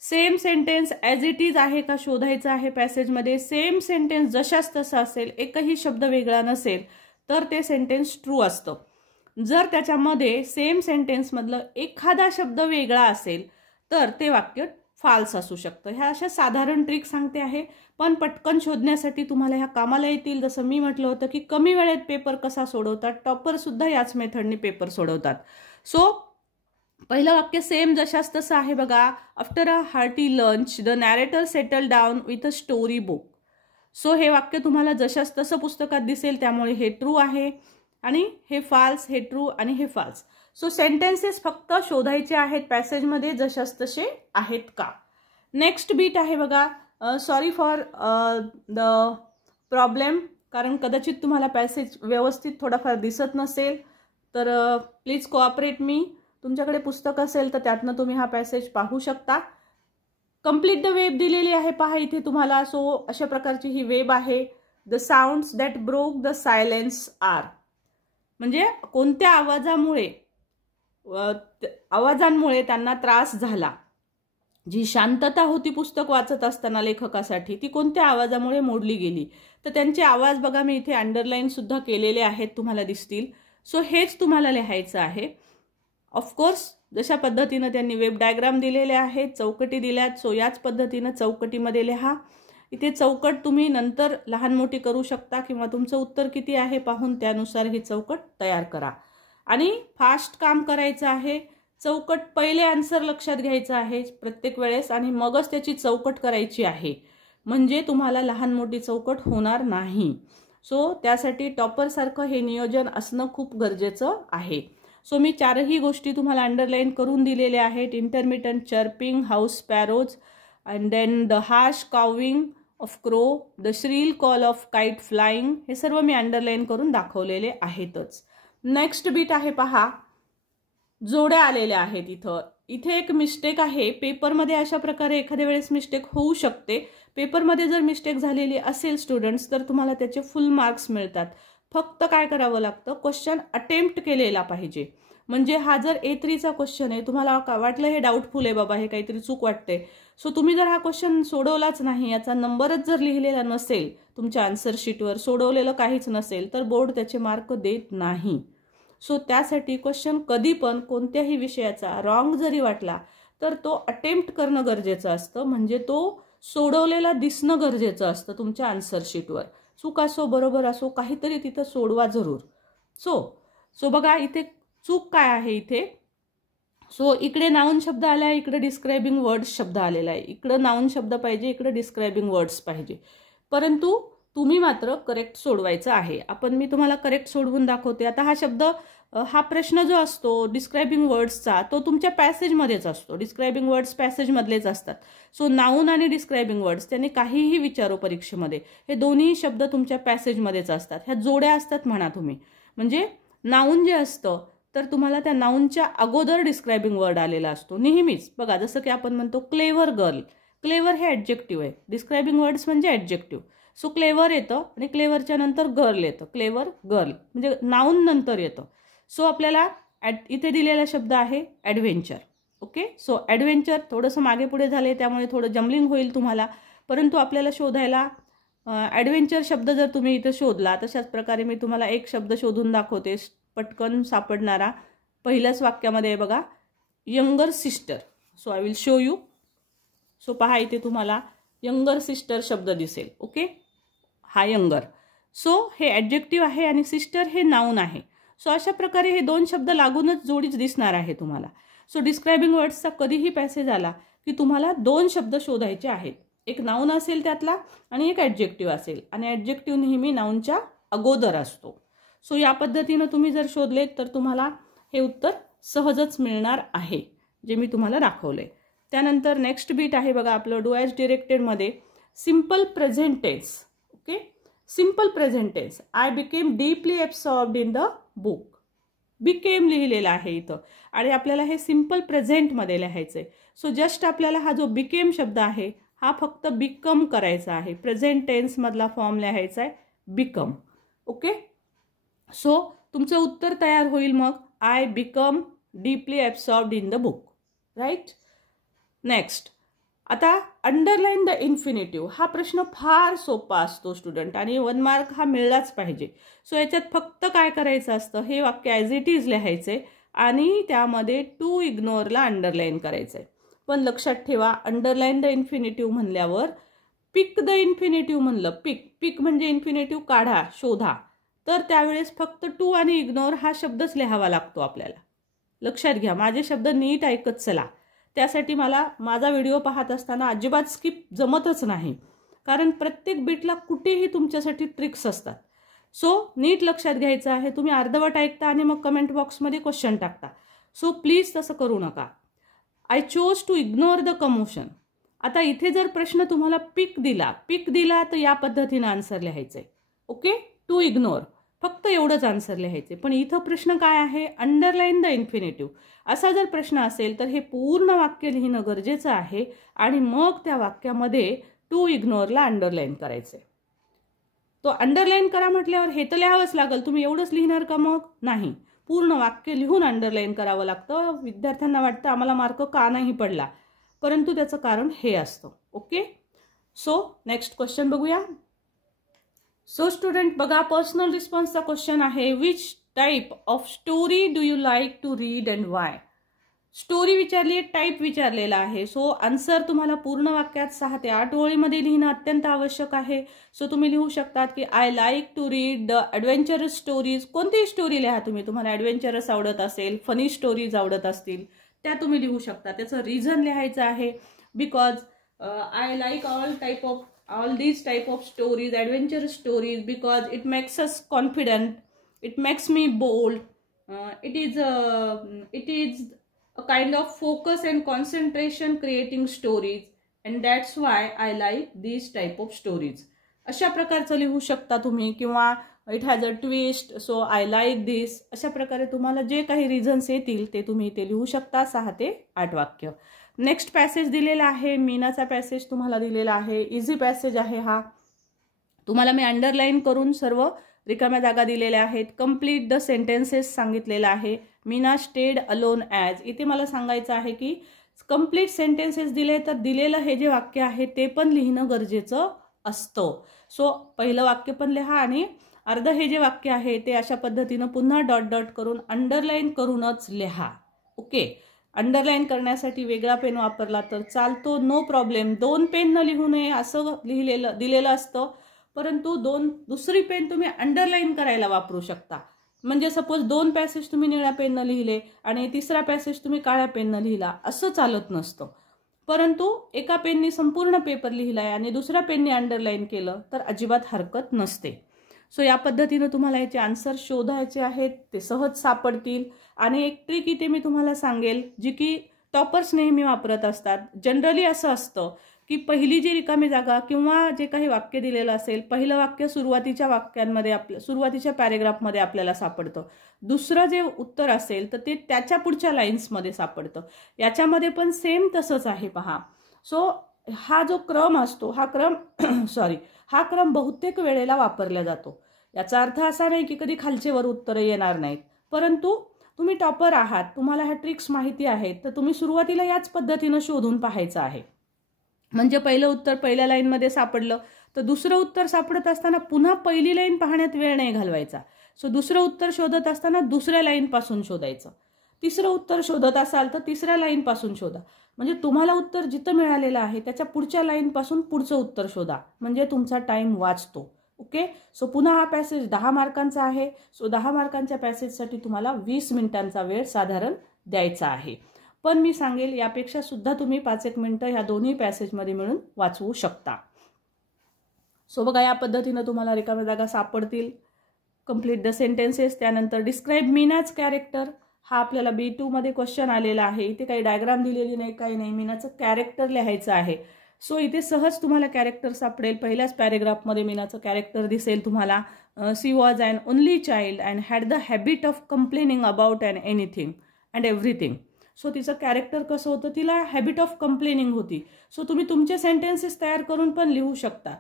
Same sentence as it is आहे का शोधायचं आहे पॅसेजमध्ये. सेम सेंटेन्स जशाच तसा असेल, एकही शब्द वेगळा नसेल तर ते सेंटेन्स ट्रू असतं. जर त्याच्यामध्ये सेम सेंटेन्समधलं एखादा शब्द वेगळा असेल तर ते वाक्य फाल्स असू शकतं. ह्या अशा साधारण ट्रिक सांगते आहे, पण पटकन शोधण्यासाठी तुम्हाला ह्या कामाला येतील. जसं मी म्हटलं होतं की कमी वेळेत पेपर कसा सोडवतात, टॉपर सुद्धा याच मेथडने पेपर सोडवतात. सो पहिलं वाक्य सेम जशाच तसं आहे बघा. After a hearty lunch the narrator settle down with a story book. So हे वाक्य तुम्हाला जशाच तसं पुस्तकात दिसेल, त्यामुळे हे ट्रू आहे. आणि हे फाल्स, हे ट्रू आणि हे फाल्स. सो सेंटेन्सेस फक्त शोधायचे आहेत पॅसेजमध्ये जशाच तसे आहेत का. नेक्स्ट बीट आहे बघा. सॉरी फॉर द प्रॉब्लेम, कारण कदाचित तुम्हाला पॅसेज व्यवस्थित थोडाफार दिसत नसेल, तर प्लीज कोऑपरेट मी. तुमच्याकडे पुस्तक असेल तर त्यातनं तुम्ही हा पॅसेज पाहू शकता. कंप्लीट द वेब दिलेली आहे पहा इथे तुम्हाला. सो अशा प्रकारची ही वेब आहे. The sounds that broke the silence are, म्हणजे कोणत्या आवाजांमुळे त्यांना त्रास झाला. जी शांतता होती पुस्तक वाचत असताना लेखकासाठी, ती कोणत्या आवाजामुळे मोडली गेली. तर त्यांचे आवाज बघा, मी इथे अंडरलाईन सुद्धा केलेले आहेत, तुम्हाला दिसतील. सो हेच तुम्हाला लिहायचं आहे. ऑफकोर्स जशा पद्धतीनं त्यांनी वेब डायग्राम दिलेले आहेत, चौकटी दिल्यात, सो याच पद्धतीनं चौकटीमध्ये लिहा. इथे चौकट तुम्ही नंतर लहान मोठी करू शकता किंवा तुमचं उत्तर किती आहे पाहून त्यानुसार ही चौकट तयार करा. आणि फास्ट काम करायचं आहे. चौकट पहिले आन्सर लक्षात घ्यायचं आहे प्रत्येक वेळेस आणि मगच त्याची चौकट करायची आहे, म्हणजे तुम्हाला लहान मोठी चौकट होणार नाही. सो त्यासाठी टॉपरसारखं हे नियोजन असणं खूप गरजेचं आहे. सो मी चारही गोष्टी तुम्हाला अंडरलाईन करून दिलेल्या आहेत. Intermittent chirping, house sparrows, and then the harsh cawing of crow, the shrill call of kite flying, हे सर्व मी अंडरलाईन करून दाखवलेले आहेतच. नेक्स्ट बीट आहे पहा. जोड्या आलेल्या आहेत इथं. इथे एक मिस्टेक आहे. पेपरमध्ये अशा प्रकारे एखाद्या वेळेस मिस्टेक होऊ शकते. पेपरमध्ये जर मिस्टेक झालेली असेल स्टुडंट्स तर तुम्हाला त्याचे फुल मार्क्स मिळतात. फक्त काय करावं लागतं, क्वेश्चन अटेम्प्ट केलेला पाहिजे. म्हणजे हा जर A3चा क्वेश्चन आहे, तुम्हाला वाटलं हे डाऊटफुल आहे बाबा, हे काहीतरी चूक वाटते, सो तुम्ही जर हा क्वेश्चन सोडवलाच नाही, याचा नंबरच जर लिहिलेला नसेल तुमच्या आन्सर शीटवर, सोडवलेलं काहीच नसेल, तर बोर्ड त्याचे मार्क देत नाही. सो त्यासाठी क्वेश्चन कधी पण कोणत्याही विषयाचा रॉंग जरी वाटला तर तो अटेम्प्ट करणं गरजेचं असतं, म्हणजे तो सोडवलेला दिसणं गरजेचं असतं तुमच्या आन्सर शीटवर. चूक असो बरोबर असो, काहीतरी तिथं सोडवा जरूर. सो बघा इथे चूक काय आहे इथे. सो इकडे नाउन शब्द आला आहे, इकडे डिस्क्रायबिंग वर्ड्स शब्द आलेला आहे. इकडं नाउन शब्द पाहिजे, इकडे डिस्क्रायबिंग वर्ड्स पाहिजे, परंतु तुम्ही मात्र करेक्ट सोडवायचं आहे. मी तुम्हाला करेक्ट सोडवून दाखवते. आता हा प्रश्न जो असतो डिस्क्रायबिंग वर्ड्सचा, तो तुमच्या पॅसेजमध्येच असतो. डिस्क्रायबिंग वर्ड्स पॅसेजमधलेच असतात. सो नाउन आणि डिस्क्रायबिंग वर्ड्स त्यांनी काहीही विचारो परीक्षेमध्ये, हे दोन्ही शब्द तुमच्या पॅसेजमध्येच असतात. ह्या जोड्या असतात म्हणा तुम्ही. म्हणजे नाउन जे असतं तर तुम्हाला त्या नाउनच्या अगोदर डिस्क्रायबिंग वर्ड आलेला असतो नेहमीच. बघा जसं की आपण म्हणतो क्लेवर गर्ल, क्लेवर हे ॲडजेक्टिव्ह आहे, डिस्क्रायबिंग वर्ड्स म्हणजे ॲडजेक्टिव्ह. सो क्लेवर येतं आणि क्लेवरच्या नंतर गर्ल येतं, क्लेवर गर्ल म्हणजे नाउन नंतर येतं. सो आपल्याला इथे दिलेला शब्द आहे ॲडव्हेंचर. ओके, सो ॲडव्हेंचर थोडंसं मागे पुढे झाले त्यामुळे थोडं जम्बलिंग होईल तुम्हाला, परंतु आपल्याला शोधायला ॲडव्हेंचर शब्द जर तुम्ही इथं शोधला, तशाच प्रकारे मी तुम्हाला एक शब्द शोधून दाखवते पटकन सापडणारा. पहिल्याच वाक्यामध्ये बघा younger sister. So I will show you. So पहा इथे तुम्हाला यंगर सिस्टर शब्द दिसेल. ओके, हा यंगर. सो हे ॲडजेक्टिव्ह आहे आणि सिस्टर हे नाउन आहे. सो अशा प्रकारे हे दोन शब्द लागूनच जोडीच दिसणार आहे तुम्हाला. सो डिस्क्रायबिंग वर्ड्सचा कधीही पॅसेज आला की तुम्हाला दोन शब्द शोधायचे आहेत. एक नाउन असेल त्यातला आणि एक ॲडजेक्टिव्ह असेल, आणि ॲडजेक्टिव्ह नेहमी नाउनच्या अगोदर असतो. सो या पद्धतीनं तुम्ही जर शोधलेत तर तुम्हाला हे उत्तर सहजच मिळणार आहे, जे मी तुम्हाला दाखवले. त्यानंतर नेक्स्ट बीट आहे बघा आपलं डू ॲज डिरेक्टेडमध्ये simple present tense. Okay, simple present tense. I became deeply absorbed in the book. Became लिहिलेलं आहे इथं आणि आपल्याला हे सिम्पल प्रेझेंटमध्ये लिहायचं आहे. सो जस्ट आपल्याला हा जो बिकेम शब्द आहे हा फक्त बिकम करायचा आहे. प्रेझेंट टेन्समधला फॉर्म लिहायचा आहे बिकम. ओके, सो तुमचं उत्तर तयार होईल मग I become deeply absorbed in the book. Right. Next, आता अंडरलाईन द इन्फिनिटिव्ह हा प्रश्न फार सोपा असतो स्टुडंट आणि 1 मार्क हा मिळालाच पाहिजे. सो याच्यात फक्त काय करायचं असतं, हे वाक्य ॲज इट इज लिहायचे आणि त्यामध्ये टू इग्नोरला अंडरलाईन करायचंय. पण लक्षात ठेवा, अंडरलाईन द इन्फिनिटिव्ह म्हणल्यावर पिक द इन्फिनिटिव्ह म्हणलं, पिक म्हणजे इन्फिनिटिव्ह काढा, शोधा, तर त्यावेळेस फक्त टू आणि इग्नोर हा शब्दच लिहावा लागतो आपल्याला. लक्षात घ्या, माझे शब्द नीट ऐकत चला. त्यासाठी मला माझा व्हिडिओ पाहत असताना अजिबात स्किप जमतच नाही, कारण प्रत्येक बिटला कुठेही तुमच्यासाठी ट्रिक्स असतात. सो नीट लक्षात घ्यायचं आहे. तुम्ही अर्धवट ऐकता आणि मग कमेंट बॉक्समध्ये क्वेश्चन टाकता. सो प्लीज तसं करू नका. I chose to ignore the commotion. आता इथे जर प्रश्न तुम्हाला पिक दिला तर या पद्धतीने आन्सर लिहायचंय. ओके, टू इग्नोर फक्त एवढंच आन्सर लिहायचे. पण इथं प्रश्न काय आहे, अंडरलाईन द इन्फिनिटिव्ह. असा जर प्रश्न असेल तर हे पूर्ण वाक्य लिहिणं गरजेचं आहे आणि मग त्या वाक्यामध्ये टू इग्नोरला अंडरलाईन करायचंय. तो अंडरलाईन करा म्हटल्यावर हे तर लिहावंच लागेल. तुम्ही एवढंच लिहिणार का मग? नाही, पूर्ण वाक्य लिहून अंडरलाईन करावं लागतं. विद्यार्थ्यांना वाटतं आम्हाला मार्क का नाही पडला, परंतु त्याचं कारण हे असतं. ओके, सो नेक्स्ट क्वेश्चन बघूया. सो स्टुडंट बघा, पर्सनल रिस्पॉन्सचा क्वेश्चन आहे, which type of story do you like to read and why. Story विचारली आहे, टाईप विचारलेला आहे. सो आन्सर तुम्हाला पूर्ण वाक्यात 6 ते 8 ओळीमध्ये लिहिणं अत्यंत आवश्यक आहे. सो तुम्ही लिहू शकतात की I like to read the adventurous stories. कोणतीही स्टोरी लिहा तुम्ही, तुम्हाला ॲडव्हेंचरस आवडत असेल, फनी स्टोरीज आवडत असतील त्या तुम्ही लिहू शकता. त्याचं रिझन लिहायचं आहे, because I like all these type of stories, adventurous stories, because it makes us confident, it makes me bold, it is a kind of focus and concentration creating stories, and that's why I like these type of stories. अशा प्रकारचं लिहू शकता तुम्ही, किंवा it has a twist, so I like this. अशा प्रकारे तुम्हाला जे काही रिझन्स येतील ते तुम्ही इथे लिहू शकता. 6 ते 8 वाक्य. नेक्स्ट पॅसेज दिलेला आहे, मीनाचा पॅसेज तुम्हाला दिलेला आहे. इझी पॅसेज आहे हा. तुम्हाला मी अंडरलाईन करून सर्व रिकाम्या जागा दिलेल्या आहेत. कम्प्लीट द सेंटेन्सेस सांगितलेलं आहे. Meena stayed alone as. इथे मला सांगायचं आहे की कम्प्लीट सेंटेन्सेस दिले तर दिलेलं हे जे वाक्य आहे ते पण लिहिणं गरजेचं असतं. सो पहिलं वाक्य पण लिहा आणि अर्ध हे जे वाक्य आहे ते अशा पद्धतीनं पुन्हा डॉट डॉट करून अंडरलाईन करूनच लिहा. ओके, अंडरलाईन करण्यासाठी वेगळा पेन वापरला तर चालतो, नो प्रॉब्लेम. 2 पेन न लिहू नये असं दिलेलं असतं, परंतु दुसरी पेन तुम्ही अंडरलाईन करायला वापरू शकता. म्हणजे सपोज 2 पॅसेज तुम्ही निळ्या पेननं लिहिले आणि तिसरा पॅसेज तुम्ही काळ्या पेननं लिहिला, असं चालत नसतं. परंतु एका पेननी संपूर्ण पेपर लिहिलाय आणि दुसऱ्या पेननी अंडरलाईन केलं तर अजिबात हरकत नसते. सो या पद्धतीनं तुम्हाला याचे आन्सर शोधायचे आहेत, ते सहज सापडतील. आणि एक ट्रिक इथे मी तुम्हाला सांगेल, जी की टॉपर्स नेहमी वापरत असतात. जनरली असं असतं की पहिली जी रिकामी जागा किंवा जे काही वाक्य दिलेलं असेल, पहिलं वाक्य सुरुवातीच्या वाक्यांमध्ये सुरुवातीच्या पॅरेग्राफमध्ये आपल्याला सापडतं. दुसरं जे उत्तर असेल तर ते त्याच्या पुढच्या लाईन्समध्ये सापडतं. याच्यामध्ये पण सेम तसंच आहे पहा. सो हा जो क्रम असतो हा क्रम बहुतेक वेळेला वापरला जातो. याचा अर्थ असा नाही की कधी खालचे वर उत्तरं येणार नाहीत, परंतु तुम्ही टॉपर आहात, तुम्हाला ह्या ट्रिक्स माहिती आहेत, तर तुम्ही सुरुवातीला याच पद्धतीनं शोधून पाहायचं आहे. म्हणजे पहिलं उत्तर पहिल्या लाईनमध्ये सापडलं तर दुसरं उत्तर सापडत असताना पुन्हा पहिली लाईन पाहण्यात वेळ नाही घालवायचा. सो दुसरं उत्तर शोधत असताना दुसऱ्या लाईनपासून शोधायचं. तिसरं उत्तर शोधत असाल तर तिसऱ्या लाईनपासून शोधा. म्हणजे तुम्हाला उत्तर जिथं मिळालेलं आहे त्याच्या पुढच्या लाईनपासून पुढचं उत्तर शोधा, म्हणजे तुमचा टाइम वाचतो. ओके, सो पुन्हा हा पॅसेज 10 मार्कांचा आहे. सो 10 मार्कांच्या पॅसेजसाठी तुम्हाला 20 मिनिटांचा वेळ साधारण द्यायचा आहे. पण मी सांगेल यापेक्षा सुद्धा तुम्ही 5-1 मिनिटं ह्या दोन्ही पॅसेजमध्ये मिळून वाचवू शकता. सो बघा, या पद्धतीनं तुम्हाला रिकाम्या जागा सापडतील. कम्प्लीट द सेंटेन्सेस, त्यानंतर डिस्क्राईब मीनाच कॅरेक्टर. हा आपल्याला B2 मध्ये क्वेश्चन आलेला आहे. इथे काही डायग्राम दिलेली नाही, काही नाही. मीनाचं कॅरेक्टर लिहायचं आहे. सो इथे सहज तुम्हाला कॅरेक्टर सापडेल. पहिल्याच पॅरेग्राफमध्ये मीनाचं कॅरेक्टर दिसेल तुम्हाला. She was an only child and had the habit of complaining about and anything and everything. So तिचं कॅरेक्टर कसं होतं, तिला हॅबिट ऑफ कंप्लेनिंग होती. सो तुम्ही तुमचे सेंटेन्सेस तयार करून पण लिहू शकता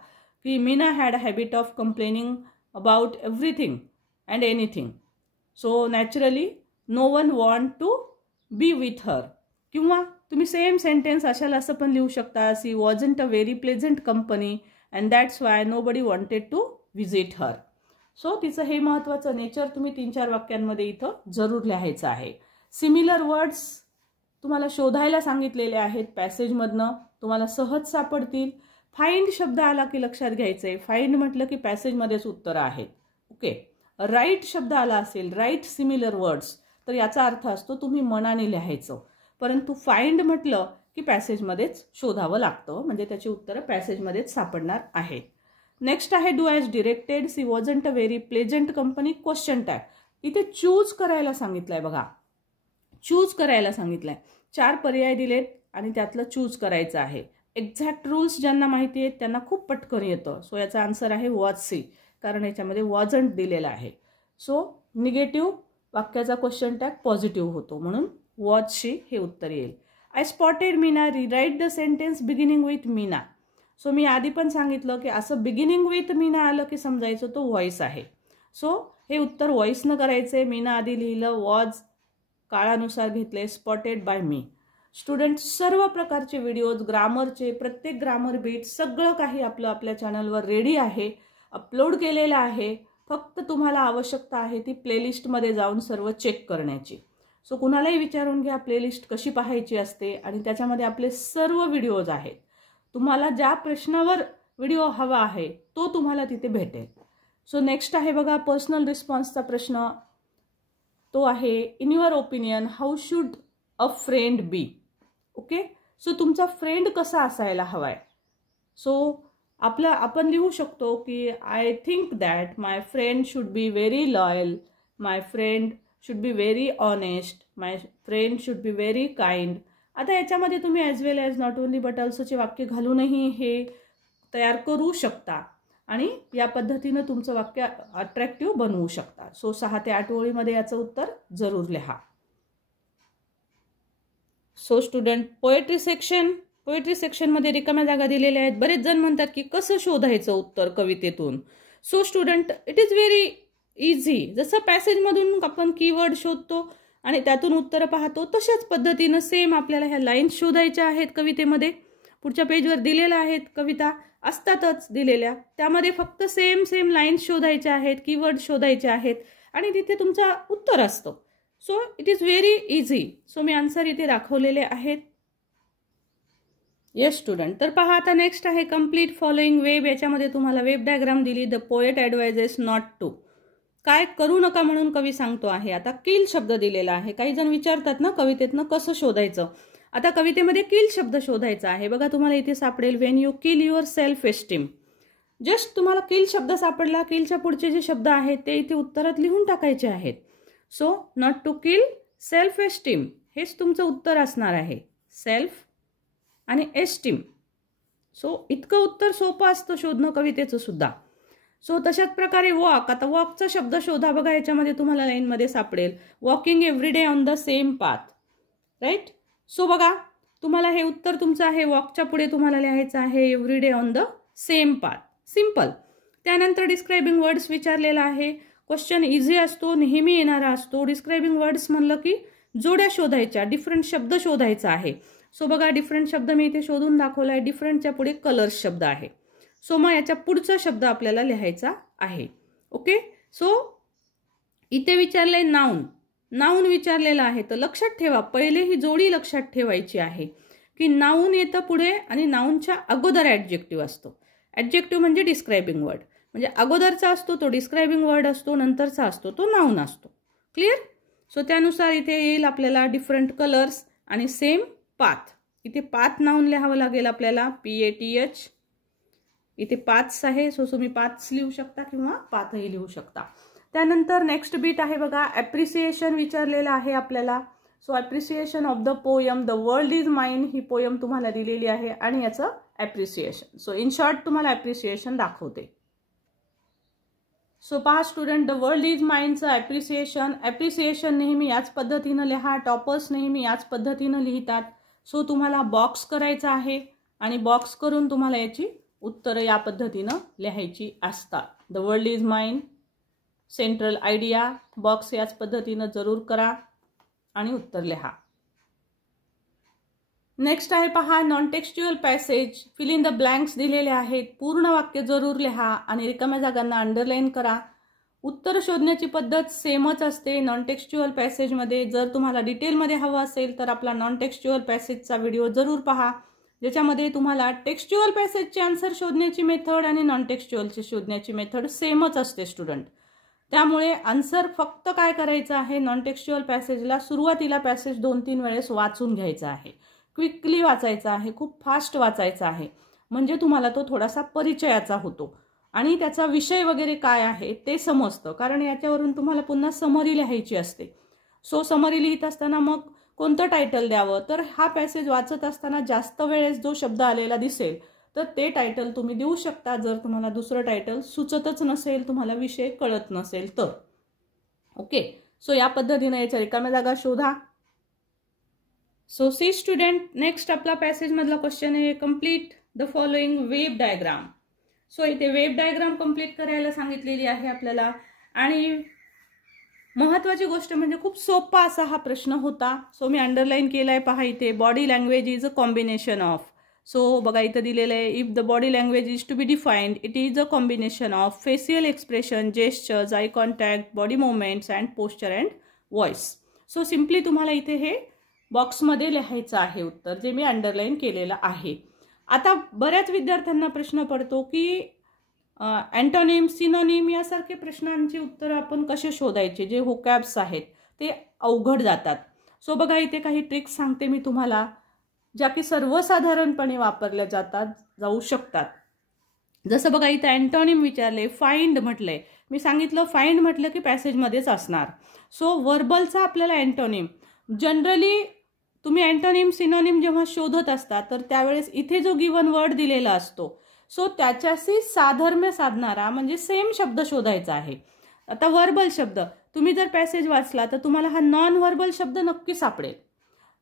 की Meena had habit of complaining about everything and anything. So naturally no one want to be with her. किंवा तुम्ही सेम सेंटेन्स अशाला असं पण लिहू शकता, she wasn't a very pleasant company and that's why nobody wanted to visit her. So तिचं हे महत्त्वाचं नेचर तुम्ही 3-4 वाक्यांमध्ये इथं जरूर लिहायचं आहे. सिमिलर वर्ड्स तुम्हाला शोधायला सांगितलेले आहेत पॅसेजमधनं, तुम्हाला सहज सापडतील. फाइंड शब्द आला की लक्षात घ्यायचंय. फाइंड म्हटलं की पॅसेजमध्येच उत्तरं आहेत. ओके. राईट शब्द आला असेल, राईट सिमिलर वर्ड्स, तर याचा अर्थ असतो तुम्ही मनाने लिहायचं. परंतु फाइंड म्हटलं की पॅसेजमध्येच शोधावं लागतं, म्हणजे त्याची उत्तरं पॅसेजमध्येच सापडणार आहेत. नेक्स्ट आहे do as directed. She wasn't a very pleasant company question tag. इथे चूज करायला सांगितलंय बघा. चूज करायला सांगितलंय. 4 पर्याय दिलेत आणि त्यातलं चूज करायचं आहे. एक्झॅक्ट रूल्स ज्यांना माहिती आहेत त्यांना खूप पटकन येतं. सो याचा आन्सर आहे वॉज सी, कारण याच्यामध्ये वॉजंट दिलेला आहे. सो निगेटिव्ह वाक्याचा क्वेश्चन टॅग पॉझिटिव्ह होतो, म्हणून वॉज शी हे उत्तर येईल. I spotted Meena. Rewrite the sentence beginning with Meena. So मी आधी पण सांगितलं की असं बिगिनिंग विथ मीना आलं की समजायचं तो व्हॉइस आहे. सो हे उत्तर व्हॉइसनं करायचंय. मीना आधी लिहिलं, वॉज काळानुसार घेतले, स्पॉटेड बाय मी. स्टुडंट सर्व प्रकारचे व्हिडिओज, ग्रामरचे प्रत्येक ग्रामर बीट सगळं काही आपल्या चॅनलवर रेडी आहे, अपलोड केलेलं आहे. फक्त तुम्हाला आवश्यकता आहे ती प्लेलिस्टमध्ये जाऊन सर्व चेक करण्याची. सो कुणालाही विचारून घ्या प्लेलिस्ट कशी पाहायची असते, आणि त्याच्यामध्ये आपले सर्व व्हिडिओज आहेत. तुम्हाला ज्या प्रश्नावर व्हिडिओ हवा आहे तो तुम्हाला तिथे भेटेल. सो नेक्स्ट आहे बघा पर्सनल रिस्पॉन्सचा प्रश्न. तो आहे in your opinion how should a friend be. Okay. So तुमचा फ्रेंड कसा असायला हवाय. सो आपण लिहू शकतो की I think that my friend should be very loyal, my friend should be very honest, my friend should be very kind. आता याच्यामध्ये तुम्ही as well as not only but ऑल्सोचे वाक्य घालूनही हे तयार करू शकता आणि या पद्धतीनं तुमचं वाक्य अट्रॅक्टिव्ह बनवू शकता. सो 6 ते 8 ओळीमध्ये याचं उत्तर जरूर लिहा. सो स्टुडंट पोएट्री सेक्शनमध्ये रिकाम्या जागा दिलेल्या आहेत. बरेच जण म्हणतात की कसं शोधायचं उत्तर कवितेतून. So student it is very easy. जसं पॅसेजमधून आपण कीवर्ड शोधतो आणि त्यातून उत्तरं पाहतो, तशाच पद्धतीनं सेम आपल्याला ह्या लाईन्स शोधायच्या आहेत कवितेमध्ये. पुढच्या पेजवर दिलेल्या आहेत कविता, असतातच दिलेल्या, त्यामध्ये फक्त सेम लाईन्स शोधायच्या आहेत, कीवर्ड शोधायचे आहेत आणि तिथे तुमचा उत्तर असतो. So it is very easy. So me answer इथे दाखवलेले आहेत. Yes student. तर पहा आता नेक्स्ट आहे कम्प्लीट फॉलोइंग वेब. याच्यामध्ये तुम्हाला वेब डायग्राम दिली. The poet advises not to. काय करू नका म्हणून कवी सांगतो आहे. आता किल शब्द दिलेला आहे. काही जण विचारतात ना कवितेतनं कसं शोधायचं. आता कवितेमध्ये किल शब्द शोधायचा आहे. बघा तुम्हाला इथे सापडेल Wien you kill your self esteem. Just तुम्हाला किल शब्द सापडला, किलच्या पुढचे जे शब्द आहेत ते इथे उत्तरात लिहून टाकायचे आहेत. So not to kill self esteem हेच तुमचं उत्तर असणार आहे. सेल्फ आणि एस्टीम. सो इतकं उत्तर सोपं असतं शोधणं कवितेचं सुद्धा. सो तशाच प्रकारे वॉक. आता वॉकचा शब्द शोधा. बघा याच्यामध्ये तुम्हाला लाईनमध्ये सापडेल walking everyday on the same path. Right. So बघा तुम्हाला हे उत्तर तुमचं आहे. वॉकच्या पुढे तुम्हाला लिहायचं आहे everyday on the same path. Simple. त्यानंतर डिस्क्रायबिंग वर्ड्स विचारलेला आहे. क्वेश्चन इझी असतो, नेहमी येणारा असतो. डिस्क्रायबिंग वर्ड्स म्हणलं की जोड्या शोधायच्या, डिफरंट शब्द शोधायचा आहे. सो बघा डिफरंट शब्द मी इथे शोधून दाखवला आहे. डिफरंटच्या पुढे कलर्स शब्द आहे. सो मग याच्या पुढचा शब्द आपल्याला लिहायचा आहे. ओके. सो इथे विचारलंय नाऊन. नाऊन विचारलेला आहे तर लक्षात ठेवा पहिले ही जोडी लक्षात ठेवायची आहे की नाऊन येतं पुढे आणि नाऊनच्या अगोदर ॲडजेक्टिव्ह असतो. ॲडजेक्टिव्ह म्हणजे डिस्क्रायबिंग वर्ड. म्हणजे अगोदरचा असतो तो डिस्क्रायबिंग वर्ड असतो, नंतरचा असतो तो नाऊन असतो. क्लिअर. सो त्यानुसार इथे येईल आपल्याला डिफरंट कलर्स आणि सेम पाथ. इथे पाथ नाऊन लिहावं लागेल आपल्याला. PATH. इथे पाथ्स आहे. सो तुम्ही पाथ्स लिहू शकता किंवा पाथही लिहू शकता. त्यानंतर नेक्स्ट बीट आहे बघा ॲप्रिसिएशन विचारलेलं आहे आपल्याला. So appreciation of the poem the world is mine ही पोयम तुम्हाला दिलेली आहे आणि याचं ॲप्रिसिएशन. सो इन शॉर्ट तुम्हाला ॲप्रिसिएशन दाखवते. सो पहा स्टुडंट, द वर्ल्ड इज माइंडचं ॲप्रिसिएशन नेहमी याच पद्धतीनं लिहा. टॉपर्स नेहमी याच पद्धतीनं लिहितात. सो तुम्हाला बॉक्स करायचा आहे आणि बॉक्स करून तुम्हाला याची उत्तरं या पद्धतीनं लिहायची असतात. The world is mind, central idea, box याच पद्धतीनं जरूर करा आणि उत्तर लिहा. नेक्स्ट आहे पहा non textual passage. Fill in the blanks दिलेले आहेत. पूर्ण वाक्य जरूर लिहा आणि रिकाम्या जागांना अंडरलाईन करा. उत्तर शोधण्याची पद्धत सेमच असते नॉन टेक्स्च्युअल पॅसेजमध्ये. जर तुम्हाला डिटेलमध्ये हवं असेल तर आपला नॉन टेक्स्च्युअल पॅसेजचा व्हिडिओ जरूर पहा, ज्याच्यामध्ये तुम्हाला टेक्स्च्युअल पॅसेजचे आन्सर शोधण्याची मेथड आणि नॉन टेक्स्च्युअलची शोधण्याची मेथड सेमच असते स्टुडंट. त्यामुळे आन्सर फक्त काय करायचं आहे, नॉन टेक्स्च्युअल पॅसेजला सुरुवातीला पॅसेज 2-3 वेळेस वाचून घ्यायचा आहे. क्विकली वाचायचा आहे, खूप फास्ट वाचायचा आहे, म्हणजे तुम्हाला तो थोडासा परिचयाचा होतो आणि त्याचा विषय वगैरे काय आहे ते समजतं. कारण याच्यावरून तुम्हाला पुन्हा समरी लिहायची असते. सो समरी लिहित असताना मग कोणतं टायटल द्यावं, तर हा पॅसेज वाचत असताना जास्त वेळेस जो शब्द आलेला दिसेल तर ते टायटल तुम्ही देऊ शकता. जर तुम्हाला दुसरं टायटल सुचतच नसेल, तुम्हाला विषय कळत नसेल तर. ओके, सो या पद्धतीने याच्या रिकाम्या जागा शोधा. सो सी स्टुडंट, नेक्स्ट आपला पॅसेज मधला क्वेश्चन आहे complete the following wave diagram. So इथे वेव्ह डायग्राम कंप्लीट करायला सांगितलेली आहे आपल्याला आणि महत्त्वाची गोष्ट म्हणजे खूप सोपा असा हा प्रश्न होता. सो मी अंडरलाईन केलाय पहा इथे. Body language is a combination of. So बघा इथं दिलेलं आहे, if the body language is to be defined it is a combination of facial expression, gestures, eye contact, body movements and posture and voice. So simply तुम्हाला इथे हे बॉक्समध्ये लिहायचं आहे उत्तर, जे मी अंडरलाईन केलेलं आहे. आता बऱ्याच विद्यार्थ्यांना प्रश्न पडतो की अँटोनिम, सिनोनिम यासारखे प्रश्नांची उत्तरं आपण कसे शोधायचे, जे व्होकॅब्स आहेत ते अवघड जातात. सो बघा इथे काही ट्रिक्स सांगते मी तुम्हाला, ज्या की सर्वसाधारणपणे वापरल्या जाऊ शकतात. जसं बघा इथे अँटोनिम विचारले, फाइंड म्हटलंय. मी सांगितलं फाइंड म्हटलं की पॅसेजमध्येच असणार. सो वर्बलचा आपल्याला अँटोनिम, जनरली तुम्ही अँटोनिम सिनोनिम जेव्हा शोधत असता तर त्यावेळेस इथे जो गिवन वर्ड दिलेला असतो सो त्याच्याशी साधर्म्य साधणारा म्हणजे सेम शब्द शोधायचा आहे. आता वर्बल शब्द तुम्ही जर पॅसेज वाचला तर तुम्हाला हा नॉन वर्बल शब्द नक्की सापडेल.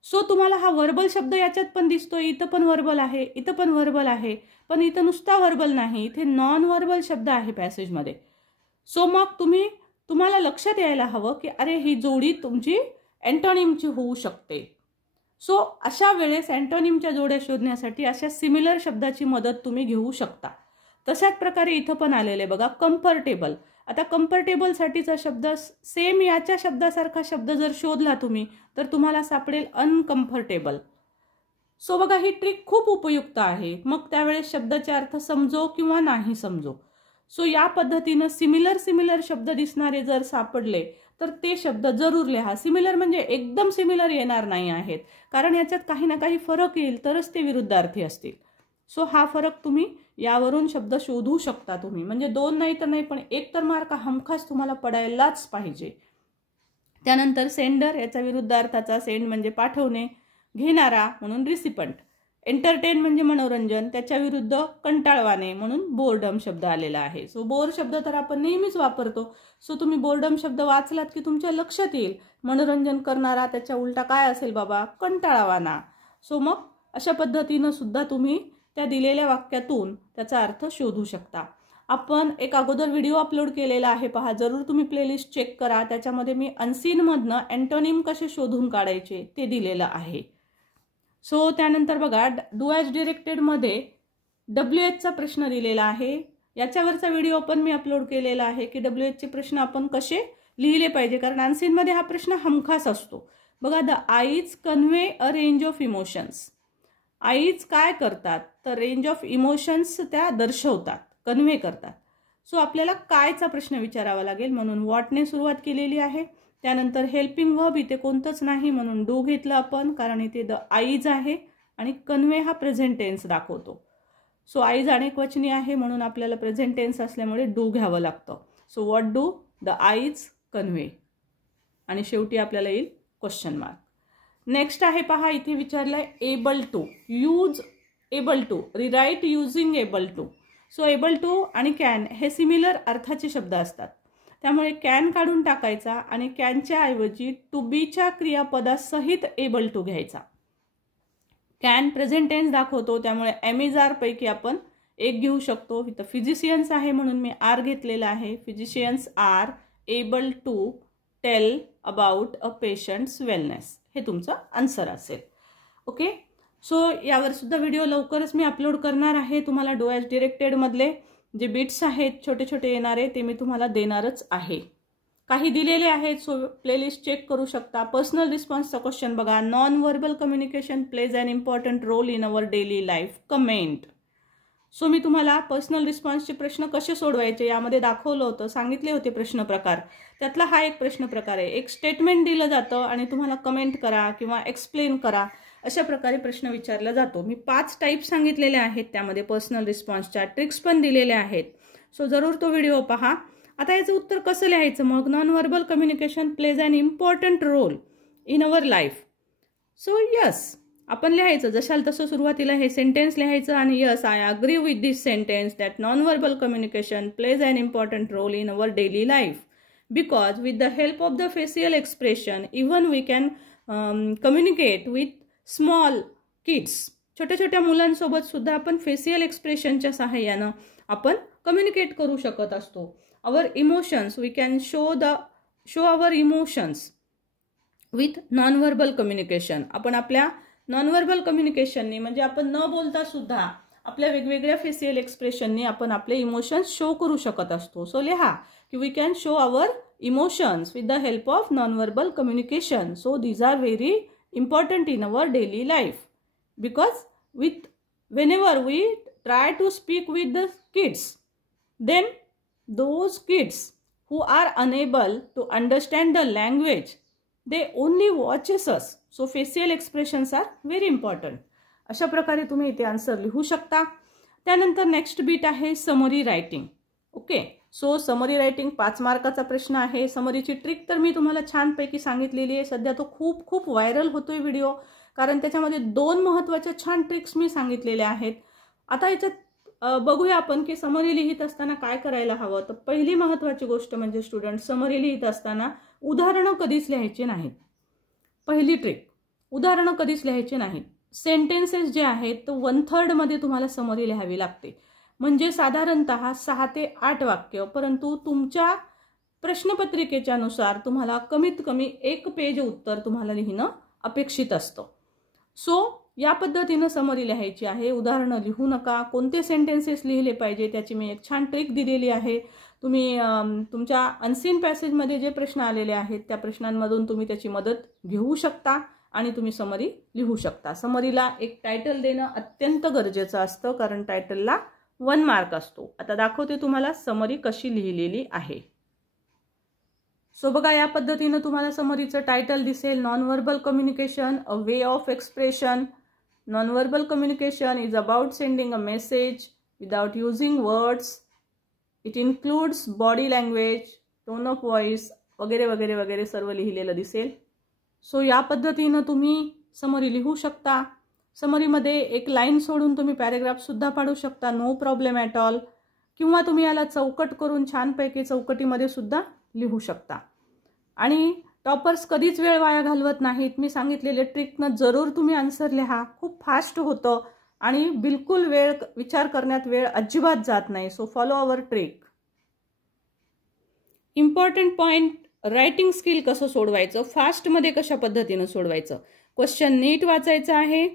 सो तुम्हाला हा वर्बल शब्द याच्यात पण दिसतोय, इथं पण वर्बल आहे, इथं पण वर्बल आहे, पण इथं नुसता वर्बल नाही, इथे नॉन वर्बल शब्द आहे पॅसेजमध्ये. सो मग तुम्हाला लक्षात यायला हवं की अरे ही जोडी तुमची अँटोनिमची होऊ शकते. सो अशा वेळेस अँटोनिमच्या जोड्या शोधण्यासाठी अशा सिमिलर शब्दाची मदत तुम्ही घेऊ शकता. तशाच प्रकारे इथं पण आलेले बघा कम्फर्टेबल. आता कम्फर्टेबलसाठीचा शब्द सेम याच्या शब्दासारखा शब्द जर शोधला तुम्ही तर तुम्हाला सापडेल अनकम्फर्टेबल. सो बघा ही ट्रिक खूप उपयुक्त आहे. मग त्यावेळेस शब्दाचे अर्थ समजो किंवा नाही समजो. सो या पद्धतीनं सिमिलर शब्द दिसणारे जर सापडले तर ते शब्द जरूर लिहा. सिमिलर म्हणजे एकदम सिमिलर येणार नाही आहेत, कारण याच्यात काही ना काही फरक येईल तरच ते विरुद्धार्थी असतील. सो हा फरक तुम्ही यावरून शब्द शोधू शकता तुम्ही. म्हणजे 2 नाही तर नाही, पण 1 तर मार्क हमखास तुम्हाला पडायलाच पाहिजे. त्यानंतर सेंडर, याचा विरुद्धार्थाचा सेंड म्हणजे पाठवणे, घेणारा म्हणून रिसिपंट. एंटरटेन म्हणजे मनोरंजन, त्याच्या विरुद्ध कंटाळवाणे म्हणून बोर्डम शब्द आलेला आहे. सो बोर शब्द तर आपण नेहमीच वापरतो. सो तुम्ही बोर्डम शब्द वाचलात की तुमच्या लक्षात येईल मनोरंजन करणारा त्याच्या उलटा काय असेल बाबा, कंटाळवाणा. सो मग अशा पद्धतीनं सुद्धा तुम्ही त्या दिलेल्या वाक्यातून त्याचा अर्थ शोधू शकता. आपण एक अगोदर व्हिडिओ अपलोड केलेला आहे पहा, जरूर तुम्ही प्लेलिस्ट चेक करा. त्याच्यामध्ये मी अनसीनमधनं अँटोनिम कसे शोधून काढायचे ते दिलेलं आहे. सो त्यानंतर बघा डू ॲज डिरेक्टेडमध्ये WH प्रश्न दिलेला आहे. याच्यावरचा व्हिडिओ पण मी अपलोड केलेला आहे की WH चे प्रश्न आपण कसे लिहिले पाहिजे, कारण अनसीनमध्ये हा प्रश्न हमखास असतो. बघा the eyes convey a range of emotions. Eyes काय करतात तर रेंज ऑफ इमोशन्स त्या दर्शवतात, कन्वे करतात. सो आपल्याला कायचा प्रश्न विचारावा लागेल, म्हणून व्हॉटने सुरुवात केलेली आहे. त्यानंतर हेल्पिंग वर्ब इथे कोणतंच नाही म्हणून डू घेतलं आपण, कारण इथे द आईज आहे आणि कन्वे हा प्रेझेंट टेन्स दाखवतो. सो आईज अनेक वचनी आहे म्हणून आपल्याला प्रेझेंट टेन्स असल्यामुळे डू घ्यावं लागतं. So what do the eyes convey, आणि शेवटी आपल्याला येईल क्वेश्चन मार्क. नेक्स्ट आहे पहा, इथे विचारलंय able to use able to, rewrite using able to. So able to आणि कॅन हे सिमिलर अर्थाचे शब्द असतात, त्यामुळे कॅन काढून टाकायचा आणि कॅनच्या ऐवजी टू बीच्या क्रियापदासहित एबल टू घ्यायचा. कॅन प्रेझेंट टेन्स दाखवतो, त्यामुळे एम इज आर पैकी आपण एक घेऊ शकतो. इथं फिजिशियन्स आहे म्हणून मी आर घेतलेला आहे. Physicians are able to tell about a patient's wellness, हे तुमचं आन्सर असेल. ओके, सो यावर सुद्धा व्हिडिओ लवकरच मी अपलोड करणार आहे. तुम्हाला डू ॲज डिरेक्टेड मधले जे बिट्स आहेत छोटे छोटे येणारे ते मी तुम्हाला देणारच आहे. काही दिलेले आहेत, सो प्लेलिस्ट चेक करू शकता. पर्सनल रिस्पॉन्सचा क्वेश्चन बघा. Non verbal communication plays an important role in our daily life, comment. So मी तुम्हाला पर्सनल रिस्पॉन्सचे प्रश्न कसे सोडवायचे यामध्ये दाखवलं होतं, सांगितले होते प्रश्न प्रकार. त्यातला हा एक प्रश्न प्रकार आहे. एक स्टेटमेंट दिलं जातं आणि तुम्हाला कमेंट करा किंवा एक्सप्लेन करा, अशा प्रकारे प्रश्न विचारला जातो. मी 5 टाईप सांगितलेले आहेत, त्यामध्ये पर्सनल रिस्पॉन्सच्या ट्रिक्स पण दिलेल्या आहेत. सो जरूर तो व्हिडिओ पहा. आता याचं उत्तर कसं लिहायचं मग? Non verbal communication plays an important role in our life. So yes आपण लिहायचं जशाल तसं. सुरुवातीला हे सेंटेन्स लिहायचं आणि yes I agree with this sentence that non verbal communication plays an important role in our daily life because with the help of the facial expression even we can communicate with small kids. छोट्या छोट्या मुलांसोबत सुद्धा आपण facial एक्सप्रेशनच्या सहाय्यानं आपण communicate करू शकत असतो. Our emotions we can show our emotions with non verbal communication. आपण आपल्या नॉन व्हर्बल कम्युनिकेशननी म्हणजे आपण न बोलता सुद्धा आपल्या वेगवेगळ्या फेशियल एक्सप्रेशननी आपण आपले इमोशन्स शो करू शकत असतो. सो लिहा की we can show our emotions with the help of non verbal communication. So these are very important in our daily life because whenever we try to speak with the kids, then those kids who are unable to understand the language, they only watches us. So facial expressions are very important. अशा प्रकारे तुम्ही इथे answer लिहू शकता. त्यानंतर next beat आहे summary writing. Okay, so summary writing 5 मार्काचा प्रश्न आहे. समरीची ट्रिक तर मी तुम्हाला छानपैकी सांगितलेली आहे. सध्या तो खूप व्हायरल होतोय व्हिडिओ, कारण त्याच्यामध्ये 2 महत्त्वाच्या छान ट्रिक्स मी सांगितलेल्या आहेत. आता याच्यात बघूया आपण की समरी लिहित असताना काय करायला हवं. तर पहिली महत्त्वाची गोष्ट म्हणजे स्टुडंट, समरी लिहित असताना उदाहरणं कधीच लिहायची नाहीत. पहिली ट्रिक, उदाहरणं कधीच लिहायची नाहीत. सेंटेन्सेस जे आहेत तो 1/3 मध्ये तुम्हाला समरी लिहावी लागते, म्हणजे साधारणतः 6 ते 8 वाक्य. परंतु तुमच्या प्रश्नपत्रिकेच्या नुसार तुम्हाला कमीत कमी 1 पेज उत्तर तुम्हाला लिहिणं अपेक्षित असतं. सो या पद्धतीनं समरी लिहायची आहे. उदाहरणं लिहू नका. कोणते सेंटेन्सेस लिहिले पाहिजे त्याची मी एक छान ट्रिक दिलेली आहे. तुम्ही तुमच्या अनसीन पॅसेजमध्ये जे प्रश्न आलेले आहेत त्या प्रश्नांमधून तुम्ही त्याची मदत घेऊ शकता आणि तुम्ही समरी लिहू शकता. समरीला एक टायटल देणं अत्यंत गरजेचं असतं, कारण टायटलला 1 मार्क असतो. आता दाखवते तुम्हाला समरी कशी लिहिलेली आहे. सो बघा, या पद्धतीनं तुम्हाला समरीचं टायटल दिसेल. Non verbal communication, a way of expression. Non verbal communication is about sending a message without using words. It includes body language, tone of voice वगैरे वगैरे वगैरे सर्व लिहिलेलं दिसेल. सो या पद्धतीनं तुम्ही समरी लिहू शकता. समरीमध्ये एक लाईन सोडून तुम्ही पॅरेग्राफ सुद्धा पाडू शकता, नो प्रॉब्लेम ॲट ऑल. किंवा तुम्ही याला चौकट करून छानपैकी चौकटीमध्ये सुद्धा लिहू शकता. आणि टॉपर्स कधीच वेळ वाया घालवत नाहीत. मी सांगितलेले ट्रिकनं जरूर तुम्ही आन्सर लिहा. खूप फास्ट होतं आणि बिलकुल विचार करण्यात वेळ अजिबात जात नाही. So follow our trick. Important point, writing skill कसं सोडवायचं, फास्टमध्ये कशा पद्धतीनं सोडवायचं. क्वेश्चन नीट वाचायचं आहे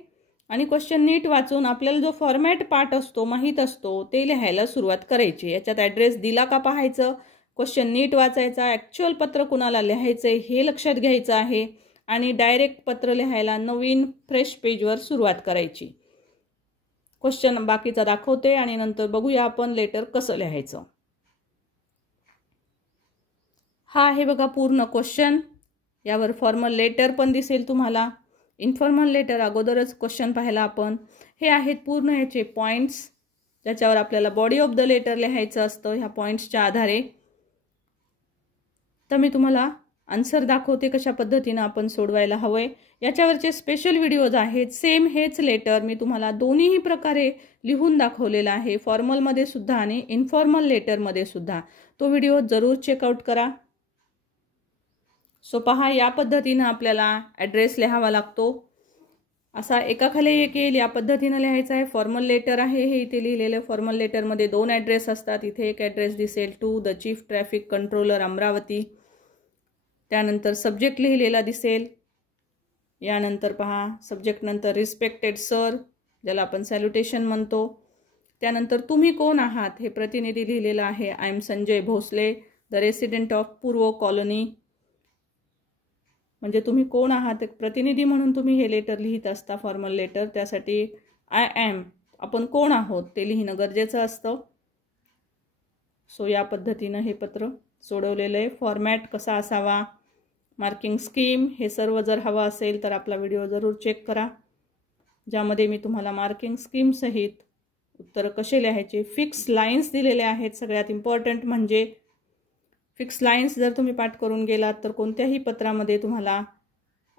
आणि क्वेश्चन नीट वाचून आपल्याला जो फॉर्मॅट पार्ट असतो माहीत असतो ते लिहायला सुरुवात करायची. याच्यात ॲड्रेस दिला का पाहायचं, क्वेश्चन नीट वाचायचा, ॲक्च्युअल पत्र कुणाला लिहायचंय हे लक्षात घ्यायचं आहे आणि डायरेक्ट पत्र लिहायला नवीन फ्रेश पेजवर सुरुवात करायची. क्वेश्चन बाकीचा दाखवते आणि नंतर बघूया आपण लेटर कसं लिहायचं. हा आहे बघा पूर्ण क्वेश्चन. यावर फॉर्मल लेटर पण दिसेल तुम्हाला. इन्फॉर्मल लेटर अगोदरच क्वेश्चन पाहिला आपण. हे आहेत पूर्ण ह्याचे पॉइंट्स ज्याच्यावर आपल्याला बॉडी ऑफ द लेटर लिहायचं असतं ह्या पॉइंट्सच्या आधारे. तर मी तुम्हाला आन्सर दाखवते कशा पद्धतीनं आपण सोडवायला हवंय. याच्यावरचे स्पेशल व्हिडिओज आहेत. सेम हेच लेटर मी तुम्हाला दोन्हीही प्रकारे लिहून दाखवलेला आहे, फॉर्मलमध्ये सुद्धा आणि इन्फॉर्मल लेटरमध्ये सुद्धा. तो व्हिडिओ जरूर चेकआउट करा. सो पहा, या पद्धतीनं आपल्याला ॲड्रेस लिहावा लागतो. असा एकाखाली एक येईल या पद्धतीनं लिहायचा आहे. फॉर्मल लेटर आहे हे इथे लिहिलेलं. फॉर्मल लेटरमध्ये 2 ॲड्रेस असतात. इथे एक ॲड्रेस दिसेल, to the chief traffic controller Amravati. त्यानंतर सब्जेक्ट लिहिलेला दिसेल. यानंतर पहा, सब्जेक्ट नंतर रिस्पेक्टेड सर, ज्याला आपण सॅल्युटेशन म्हणतो. त्यानंतर तुम्ही कोण आहात हे प्रतिनिधी लिहिलेलं आहे. I am Sanjay Bhosale, the resident of Purva colony. म्हणजे तुम्ही कोण आहात, एक प्रतिनिधी म्हणून तुम्ही हे लेटर लिहित असता, फॉर्मल लेटर. त्यासाठी आय एम, आपण कोण आहोत ते लिहिणं गरजेचं असतं. सो या पद्धतीनं हे पत्र सोडवलेलं आहे. फॉर्मॅट कसा असावा, मार्किंग स्कीम, हे सर्व जर हवं असेल तर आपला व्हिडिओ जरूर चेक करा, ज्यामध्ये मी तुम्हाला मार्किंग स्कीम सहित उत्तर कसे लिहायचे, फिक्स लाईन्स दिलेले आहेत. सगळ्यात इम्पॉर्टंट म्हणजे फिक्स लाईन्स जर तुम्ही पाठ करून गेलात तर कोणत्याही पत्रामध्ये तुम्हाला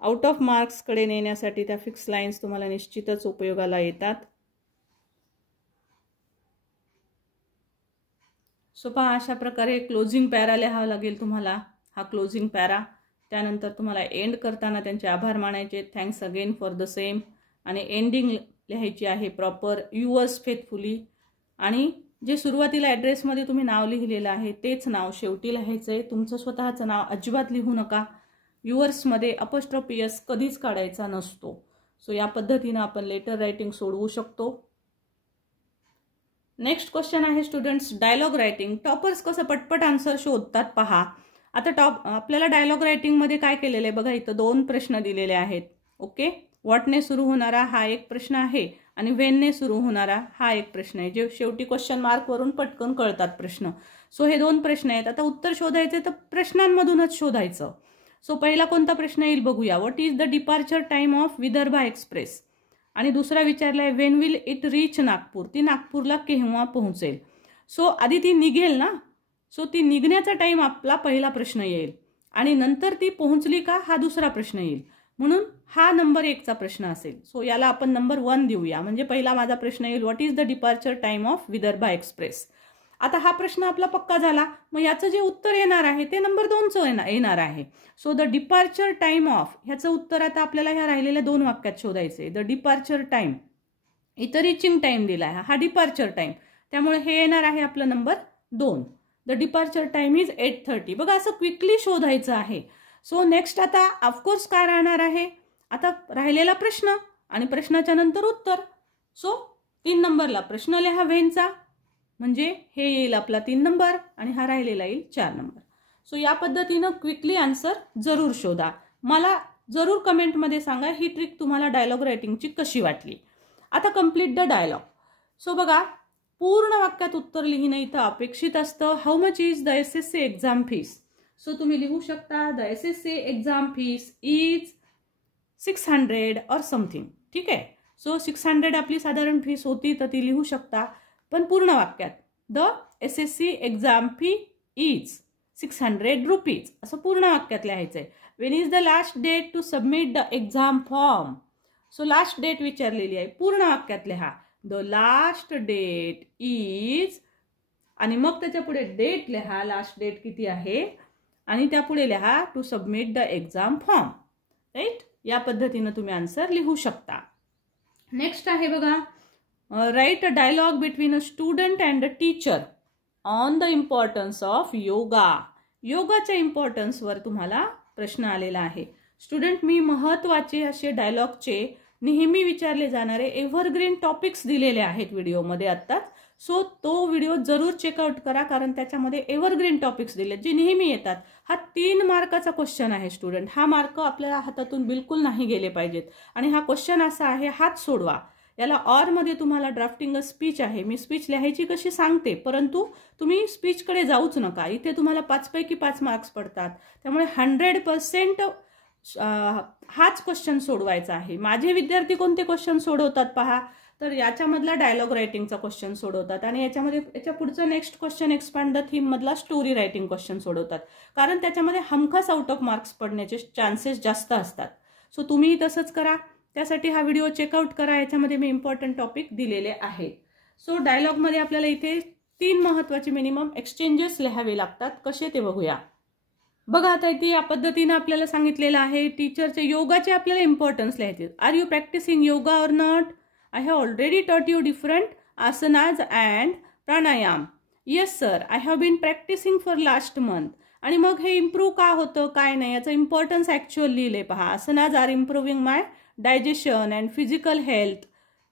आउट ऑफ मार्क्सकडे नेण्यासाठी त्या फिक्स लाईन्स तुम्हाला निश्चितच उपयोगाला येतात. सो पहा, अशा प्रकारे क्लोजिंग पॅरा लिहावा लागेल तुम्हाला. हा क्लोजिंग पॅरा. त्यानंतर तुम्हाला एंड करताना त्यांचे आभार मानायचे, thanks again for the same. आणि एंडिंग लिहायची आहे प्रॉपर, युअर्स फेथफुली. आणि जे सुरुवातीला ॲड्रेसमध्ये तुम्ही नाव लिहिलेलं आहे तेच नाव शेवटी लिहायचं आहे. तुमचं स्वतःचं नाव अजिबात लिहू नका. युअर्समध्ये अपॉस्ट्रोफी एस कधीच काढायचा नसतो. सो या पद्धतीनं आपण लेटर रायटिंग सोडवू शकतो. नेक्स्ट क्वेश्चन आहे स्टुडंट्स, डायलॉग रायटिंग. टॉपर्स कसं पटपट आन्सर शोधतात पहा. आता आपल्याला डायलॉग रायटिंगमध्ये काय केलेलं आहे बघा, इथं 2 प्रश्न दिलेले आहेत. ओके, व्हॉटने सुरू होणारा हा एक प्रश्न आहे आणि व्हेनने सुरू होणारा हा एक प्रश्न आहे, जे शेवटी क्वेश्चन मार्कवरून पटकन कळतात प्रश्न. सो हे 2 प्रश्न आहेत. आता उत्तर शोधायचे तर प्रश्नांमधूनच शोधायचं. सो पहिला कोणता प्रश्न येईल बघूया. What is the departure time of Vidarbha express. आणि दुसरा विचारला आहे when will it reach Nagpur. ती नागपूरला केव्हा पोहोचेल. सो आधी ती निघेल ना, सो ती निघण्याचा टाइम आपला पहिला प्रश्न येईल आणि नंतर ती पोहोचली का हा दुसरा प्रश्न येईल. म्हणून हा नंबर 1चा प्रश्न असेल. सो याला आपण नंबर 1 देऊया. म्हणजे पहिला माझा प्रश्न येईल what is the departure time of Vidarbha express. आता हा प्रश्न आपला पक्का झाला. मग याचं जे उत्तर येणार आहे ते नंबर 2चं येणार आहे. So the departure time of, ह्याचं उत्तर आता आपल्याला ह्या राहिलेल्या 2 वाक्यात शोधायचे. द डिपार्चर टाइम, इथं रिचिंग टाइम दिला आहे, हा डिपार्चर टाइम, त्यामुळे हे येणार आहे आपलं number 2. The departure time is 8:30. बघा, असं क्विकली शोधायचं आहे. सो नेक्स्ट आता ऑफकोर्स काय राहणार आहे, आता राहिलेला प्रश्न आणि प्रश्नाच्या नंतर उत्तर. सो 3 नंबरला प्रश्न लिहा व्हेनचा, म्हणजे हे येईल आपला 3 नंबर आणि हा राहिलेला येईल 4 नंबर. सो या पद्धतीनं क्विकली आन्सर जरूर शोधा. मला जरूर कमेंटमध्ये सांगा ही ट्रिक तुम्हाला डायलॉग रायटिंगची कशी वाटली. आता कम्प्लीट द डायलॉग. सो बघा, पूर्ण वाक्यात उत्तर लिहिणं इथं अपेक्षित असतं. How much is the SSC exam fees. So तुम्ही लिहू शकता the SSC exam fees is 600 और समथिंग. ठीक आहे. सो 600 आपली साधारण फीस होती तर ती लिहू शकता. पण पूर्ण वाक्यात the SSC exam fee is 600 rupees असं पूर्ण वाक्यात लिहायचं आहे. When is the last date to submit the exam form. So last date विचारलेली आहे, पूर्ण वाक्यात लिहा द लास्ट डेट इज, आणि मग त्याच्या पुढे डेट लिहा, लास्ट डेट किती आहे, आणि त्या पुढे लिहा to submit the exam form. Right, या पद्धतीनं तुम्ही आन्सर लिहू शकता. नेक्स्ट आहे बघा, right a dialogue between a student and a teacher on the importance of yoga. योगाच्या इम्पॉर्टन्सवर तुम्हाला प्रश्न आलेला आहे. स्टुडंट, मी महत्त्वाचे असे डायलॉगचे नेहमी विचारले जाणारे एव्हरग्रीन टॉपिक्स दिलेले आहेत व्हिडिओमध्ये आत्ताच. सो तो व्हिडिओ जरूर चेकआउट करा, कारण त्याच्यामध्ये एव्हरग्रीन टॉपिक्स दिलेत जे नेहमी येतात. हा 3 मार्काचा क्वेश्चन आहे स्टुडंट. हा मार्क आपल्याला हातातून बिलकुल नाही गेले पाहिजेत. आणि हा क्वेश्चन असा आहे, हाच सोडवा. याला ऑरमध्ये तुम्हाला ड्राफ्टिंग अ स्पीच आहे, मी स्पीच लिहायची कशी सांगते, परंतु तुम्ही स्पीचकडे जाऊच नका. इथे तुम्हाला 5 पैकी 5 मार्क्स पडतात. त्यामुळे 100% हाच क्वेश्चन सोडवायचा आहे. माझे विद्यार्थी कोणते क्वेश्चन सोडवतात पहा. तर याच्यामधला डायलॉग रायटिंगचा क्वेश्चन सोडवतात आणि याच्या पुढचं next question expand the theme मधला स्टोरी रायटिंग क्वेश्चन सोडवतात, कारण त्याच्यामध्ये हमखास आउट ऑफ मार्क्स पडण्याचे चान्सेस जास्त असतात. सो तुम्ही तसंच करा. त्यासाठी हा व्हिडिओ चेकआउट करा. याच्यामध्ये मी इम्पॉर्टंट टॉपिक दिलेले आहेत. सो डायलॉगमध्ये आपल्याला इथे 3 महत्त्वाचे मिनिमम एक्सचेंजेस लिहावे लागतात. कसे ते बघूया. बघा आता इथे या पद्धतीने आपल्याला सांगितलेलं आहे. टीचरचे योगाचे आपल्याला इम्पॉर्टन्स लिहायचे. Are you practicing yoga or not? I have already taught you different asanas and pranayama. Yes sir, I have been practicing for last month. आणि मग हे इम्प्रूव्ह का होतं काय नाही याचं इम्पॉर्टन्स ॲक्च्युअल लिहिले पहा. Asanas are improving my digestion and physical health.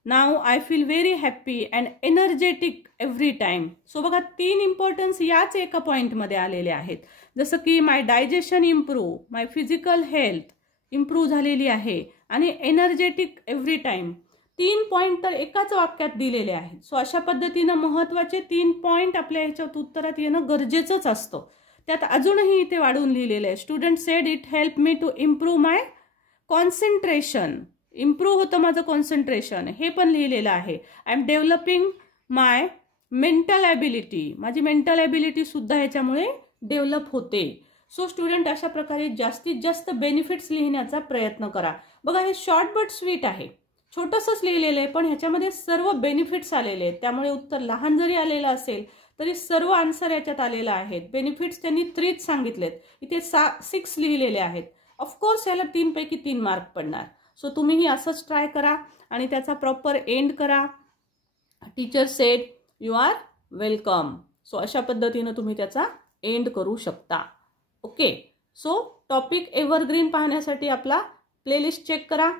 Now I feel very happy and energetic every time. So बघा 3 इम्पॉर्टन्स याच एका पॉईंटमध्ये आलेले आहेत. जसं की माय डायजेशन इम्प्रूव्ह, माय फिजिकल हेल्थ इम्प्रूव्ह झालेली आहे आणि एनर्जेटिक एव्हरी टाइम. 3 पॉईंट तर एकाच वाक्यात दिलेले आहेत. सो अशा पद्धतीनं महत्त्वाचे 3 पॉईंट आपल्या ह्याच्यात उत्तरात येणं गरजेचंच असतं. त्यात अजूनही इथे वाढवून लिहिलेलं आहे. Student said it help me to improve my concentration. Improve होतं माझं कॉन्सन्ट्रेशन, हे पण लिहिलेलं आहे. I am developing my mental ability. माझी मेंटल ॲबिलिटी सुद्धा ह्याच्यामुळे डेव्हलप होते. सो स्टुडंट अशा प्रकारे जास्तीत जास्त बेनिफिट्स लिहिण्याचा प्रयत्न करा. बघा हे शॉर्ट बट स्वीट आहे, छोटंसंच लिहिलेलं आहे, पण ह्याच्यामध्ये सर्व बेनिफिट्स आलेले आहेत. त्यामुळे उत्तर लहान जरी आलेलं असेल तरी सर्व आन्सर याच्यात आलेला आहेत. बेनिफिट्स त्यांनी 3 सांगितलेत, इथे 6 लिहिलेले आहेत. ऑफकोर्स याला 3 पैकी 3 मार्क पडणार. सो तुम्हीही असंच ट्राय करा आणि त्याचा प्रॉपर एंड करा. Teacher said you are welcome. So अशा पद्धतीनं तुम्ही त्याचा एंड करू शकता. ओके. सो टॉपिक एव्हरग्रीन पाहण्यासाठी आपला प्लेलिस्ट चेक करा.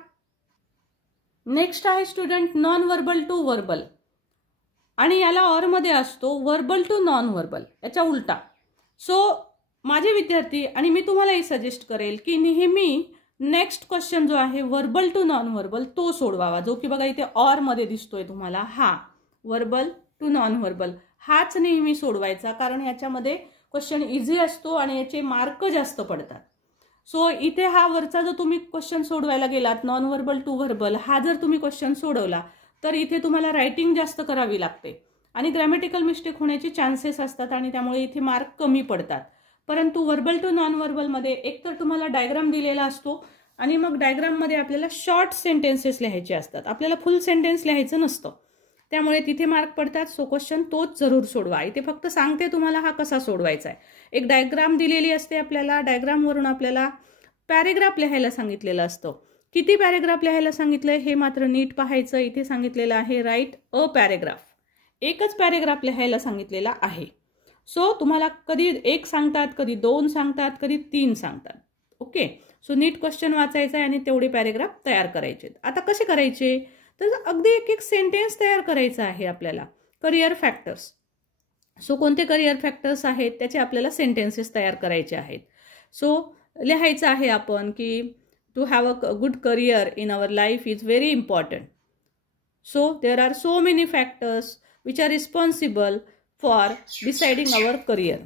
नेक्स्ट आहे student non verbal to verbal, आणि याला ऑर मध्ये असतो व्हर्बल टू नॉन व्हर्बल, याच्या उलटा. सो माझे विद्यार्थी आणि मी तुम्हालाही सजेस्ट करेल की नेहमी नेक्स्ट क्वेश्चन जो आहे व्हर्बल टू नॉन व्हर्बल तो सोडवावा, जो की बघा इथे ऑर मध्ये दिसतोय तुम्हाला. हा व्हर्बल टू नॉन व्हर्बल हाच नेहमी सोडवायचा, कारण याच्यामध्ये क्वेश्चन इझी असतो आणि याचे मार्क जास्त पडतात. सो इथे हा वरचा जो तुम्ही क्वेश्चन सोडवायला गेलात नॉन व्हर्बल टू व्हर्बल, हा जर तुम्ही क्वेश्चन सोडवला तर इथे तुम्हाला रायटिंग जास्त करावी लागते आणि ग्रॅमॅटिकल मिस्टेक होण्याचे चान्सेस असतात आणि त्यामुळे इथे मार्क कमी पडतात. परंतु व्हर्बल टू नॉन व्हर्बलमध्ये एकतर तुम्हाला डायग्राम दिलेला असतो आणि मग डायग्राममध्ये आपल्याला शॉर्ट सेंटेन्सेस लिहायचे असतात, आपल्याला फुल सेंटेन्स लिहायचं नसतं. त्यामुळे तिथे मार्क पडतात. सो क्वेश्चन तोच जरूर सोडवा. इथे फक्त सांगते तुम्हाला हा कसा सोडवायचा आहे. एक डायग्राम दिलेली असते आपल्याला, डायग्रामवरून आपल्याला पॅरेग्राफ लिहायला सांगितलेलं असतं. किती पॅरेग्राफ लिहायला सांगितलंय हे मात्र नीट पाहायचं. इथे सांगितलेलं आहे राईट अ पॅरेग्राफ. एकच पॅरेग्राफ लिहायला सांगितलेला आहे. सो तुम्हाला कधी 1 सांगतात, कधी 2 सांगतात, कधी 3 सांगतात. ओके. सो नीट क्वेश्चन वाचायचा आहे आणि तेवढे पॅरेग्राफ तयार करायचे. आता कसे करायचे तर अगदी एक सेंटेन्स तयार करायचं आहे आपल्याला. Career factors. सो कोणते करिअर फॅक्टर्स आहेत त्याचे आपल्याला सेंटेन्सेस तयार करायचे आहेत. सो लिहायचं आहे आपण की to have a good career in our life is very important. So there are so many factors which are responsible for deciding our career.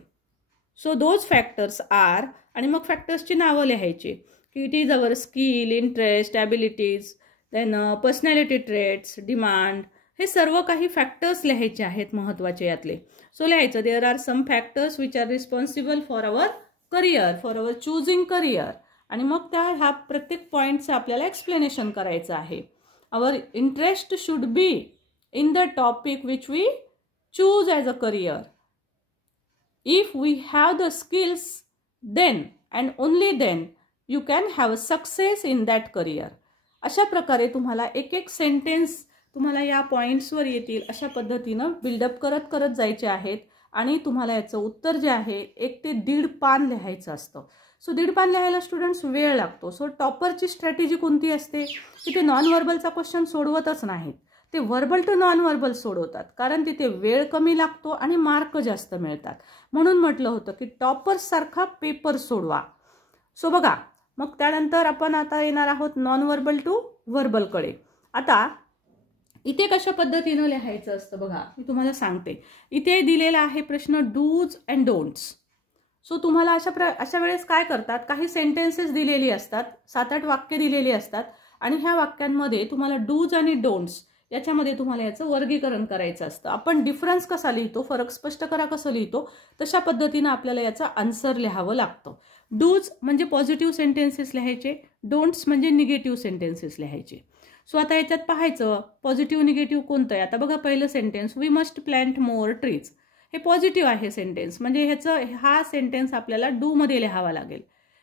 So those factors are, आणि मग फॅक्टर्सची नावं लिहायची की it is our skill, interest, abilities, then personality traits, demand, हे सर्व काही factors लिहायचे आहेत महत्त्वाचे यातले. सो लिहायचं there are some factors which are responsible for our career, for our choosing career. आणि मग ह्या प्रत्येक पॉईंटचं आपल्याला एक्सप्लेनेशन करायचं आहे. Our interest should be in the topic which we choose as a career. If we have the skills then and only then you can have success in that career. अशा प्रकारे तुम्हाला एक सेंटेन्स तुम्हाला या पॉईंट्सवर येतील अशा पद्धतीनं बिल्डअप करत जायचे आहेत. आणि तुम्हाला याचं उत्तर जे आहे 1 ते 1.5 पान लिहायचं असतं. सो 1.5 पान लिहायला स्टुडंट्स वेळ लागतो. सो टॉपरची स्ट्रॅटेजी कोणती असते की ते नॉन व्हर्बलचा क्वेश्चन सोडवतच नाहीत, ते व्हर्बल टू नॉन व्हर्बल सोडवतात, कारण तिथे वेळ कमी लागतो आणि मार्क जास्त मिळतात. म्हणून म्हटलं होतं की टॉपर्स सारखा पेपर सोडवा. सो बघा मग त्यानंतर आपण आता येणार आहोत नॉन व्हर्बल टू व्हर्बलकडे. आता इथे कशा पद्धतीनं लिहायचं असतं बघा, मी तुम्हाला सांगते. इथे दिलेला आहे प्रश्न डूज अँड डोंट्स. सो तुम्हाला अशा वेळेस काय करतात, काही सेंटेन्सेस दिलेली असतात, 7-8 वाक्य दिलेली असतात आणि ह्या वाक्यांमध्ये तुम्हाला डूज आणि डोंट्स याच्यामध्ये तुम्हाला याचं वर्गीकरण करायचं असतं. आपण डिफरन्स कसा लिहितो, फरक स्पष्ट करा कसं लिहितो, तशा पद्धतीनं आपल्याला याचा आन्सर लिहावं लागतं. डूज म्हणजे पॉझिटिव्ह सेंटेन्सेस लिहायचे, डोंट्स म्हणजे निगेटिव्ह सेंटेन्सेस लिहायचे. सो आता याच्यात पाहायचं पॉझिटिव्ह निगेटिव्ह कोणतं आहे. आता बघा पहिलं sentence, we must plant more trees, हे पॉझिटिव्ह आहे सेंटेन्स, म्हणजे हा सेंटेन्स आपल्याला डू मध्ये लिहावा लागेल.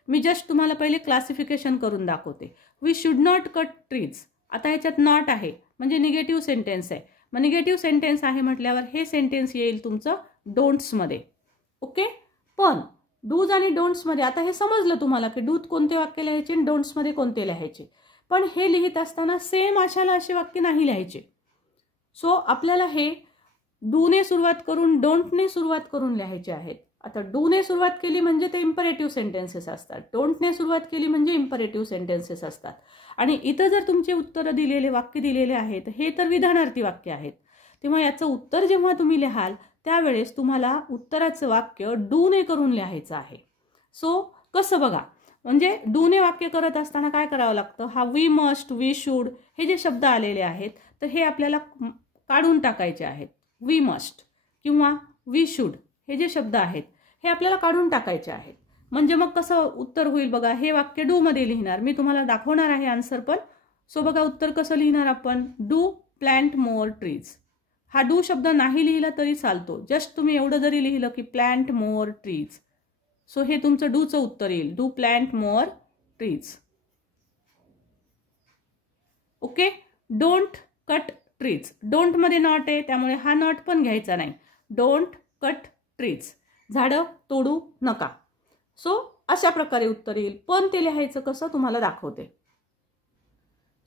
मी जस्ट तुम्हाला पहिले क्लासिफिकेशन करून दाखवते. We should not cut trees, आता ह्याच्यात नॉट आहे म्हणजे निगेटिव्ह सेंटेन्स आहे. मग निगेटिव्ह सेंटेन्स आहे म्हटल्यावर हे सेंटेन्स येईल तुमचं डोंट्समध्ये. ओके, पण डूज आणि डोंट्समध्ये आता हे समजलं तुम्हाला की डूत कोणते वाक्य लिहायचे आणि डोंट्समध्ये कोणते लिहायचे. पण हे लिहित असताना सेम असे वाक्य नाही लिहायचे. सो आपल्याला हे डूने सुरुवात करून डोंटने सुरुवात करून लिहायचे आहेत. आता डूने सुरुवात केली म्हणजे ते इम्परेटिव्ह सेंटेन्सेस असतात, डोंटने सुरुवात केली म्हणजे इम्परेटिव्ह सेंटेन्सेस असतात. आणि इथं जर तुमचे उत्तर दिलेले वाक्य दिलेले आहेत हे तर विधानार्थी वाक्य आहेत, तेव्हा याचं उत्तर जेव्हा तुम्ही लिहाल त्यावेळेस तुम्हाला उत्तराचं वाक्य डूने करून लिहायचं आहे. सो कसं बघा, म्हणजे डूने वाक्य करत असताना काय करावं लागतं, हा वी मस्ट, वी शुड हे जे शब्द आलेले आहेत तर हे आपल्याला काढून टाकायचे आहेत. वी मस्ट किंवा वी शुड हे जे शब्द आहेत हे आपल्याला काढून टाकायचे आहेत. म्हणजे मग कसं उत्तर होईल बघा, हे वाक्य डू मध्ये लिहिणार, मी तुम्हाला दाखवणार आहे आन्सर पण. सो बघा उत्तर कसं लिहिणार आपण, डू प्लांट मोर ट्रीज. हा डू शब्द नाही लिहिला तरी चालतो, जस्ट तुम्ही एवढं जरी लिहिलं की प्लांट मोर ट्रीज, सो हे तुमचं डूचं उत्तर येईल, do plant more trees. Okay, don't cut trees, don't मध्ये नॉट आहे त्यामुळे हा नॉट पण घ्यायचा नाही. डोंट कट ट्रीज, झाडं तोडू नका. सो अशा प्रकारे उत्तर येईल, पण ते लिहायचं कसं तुम्हाला दाखवते.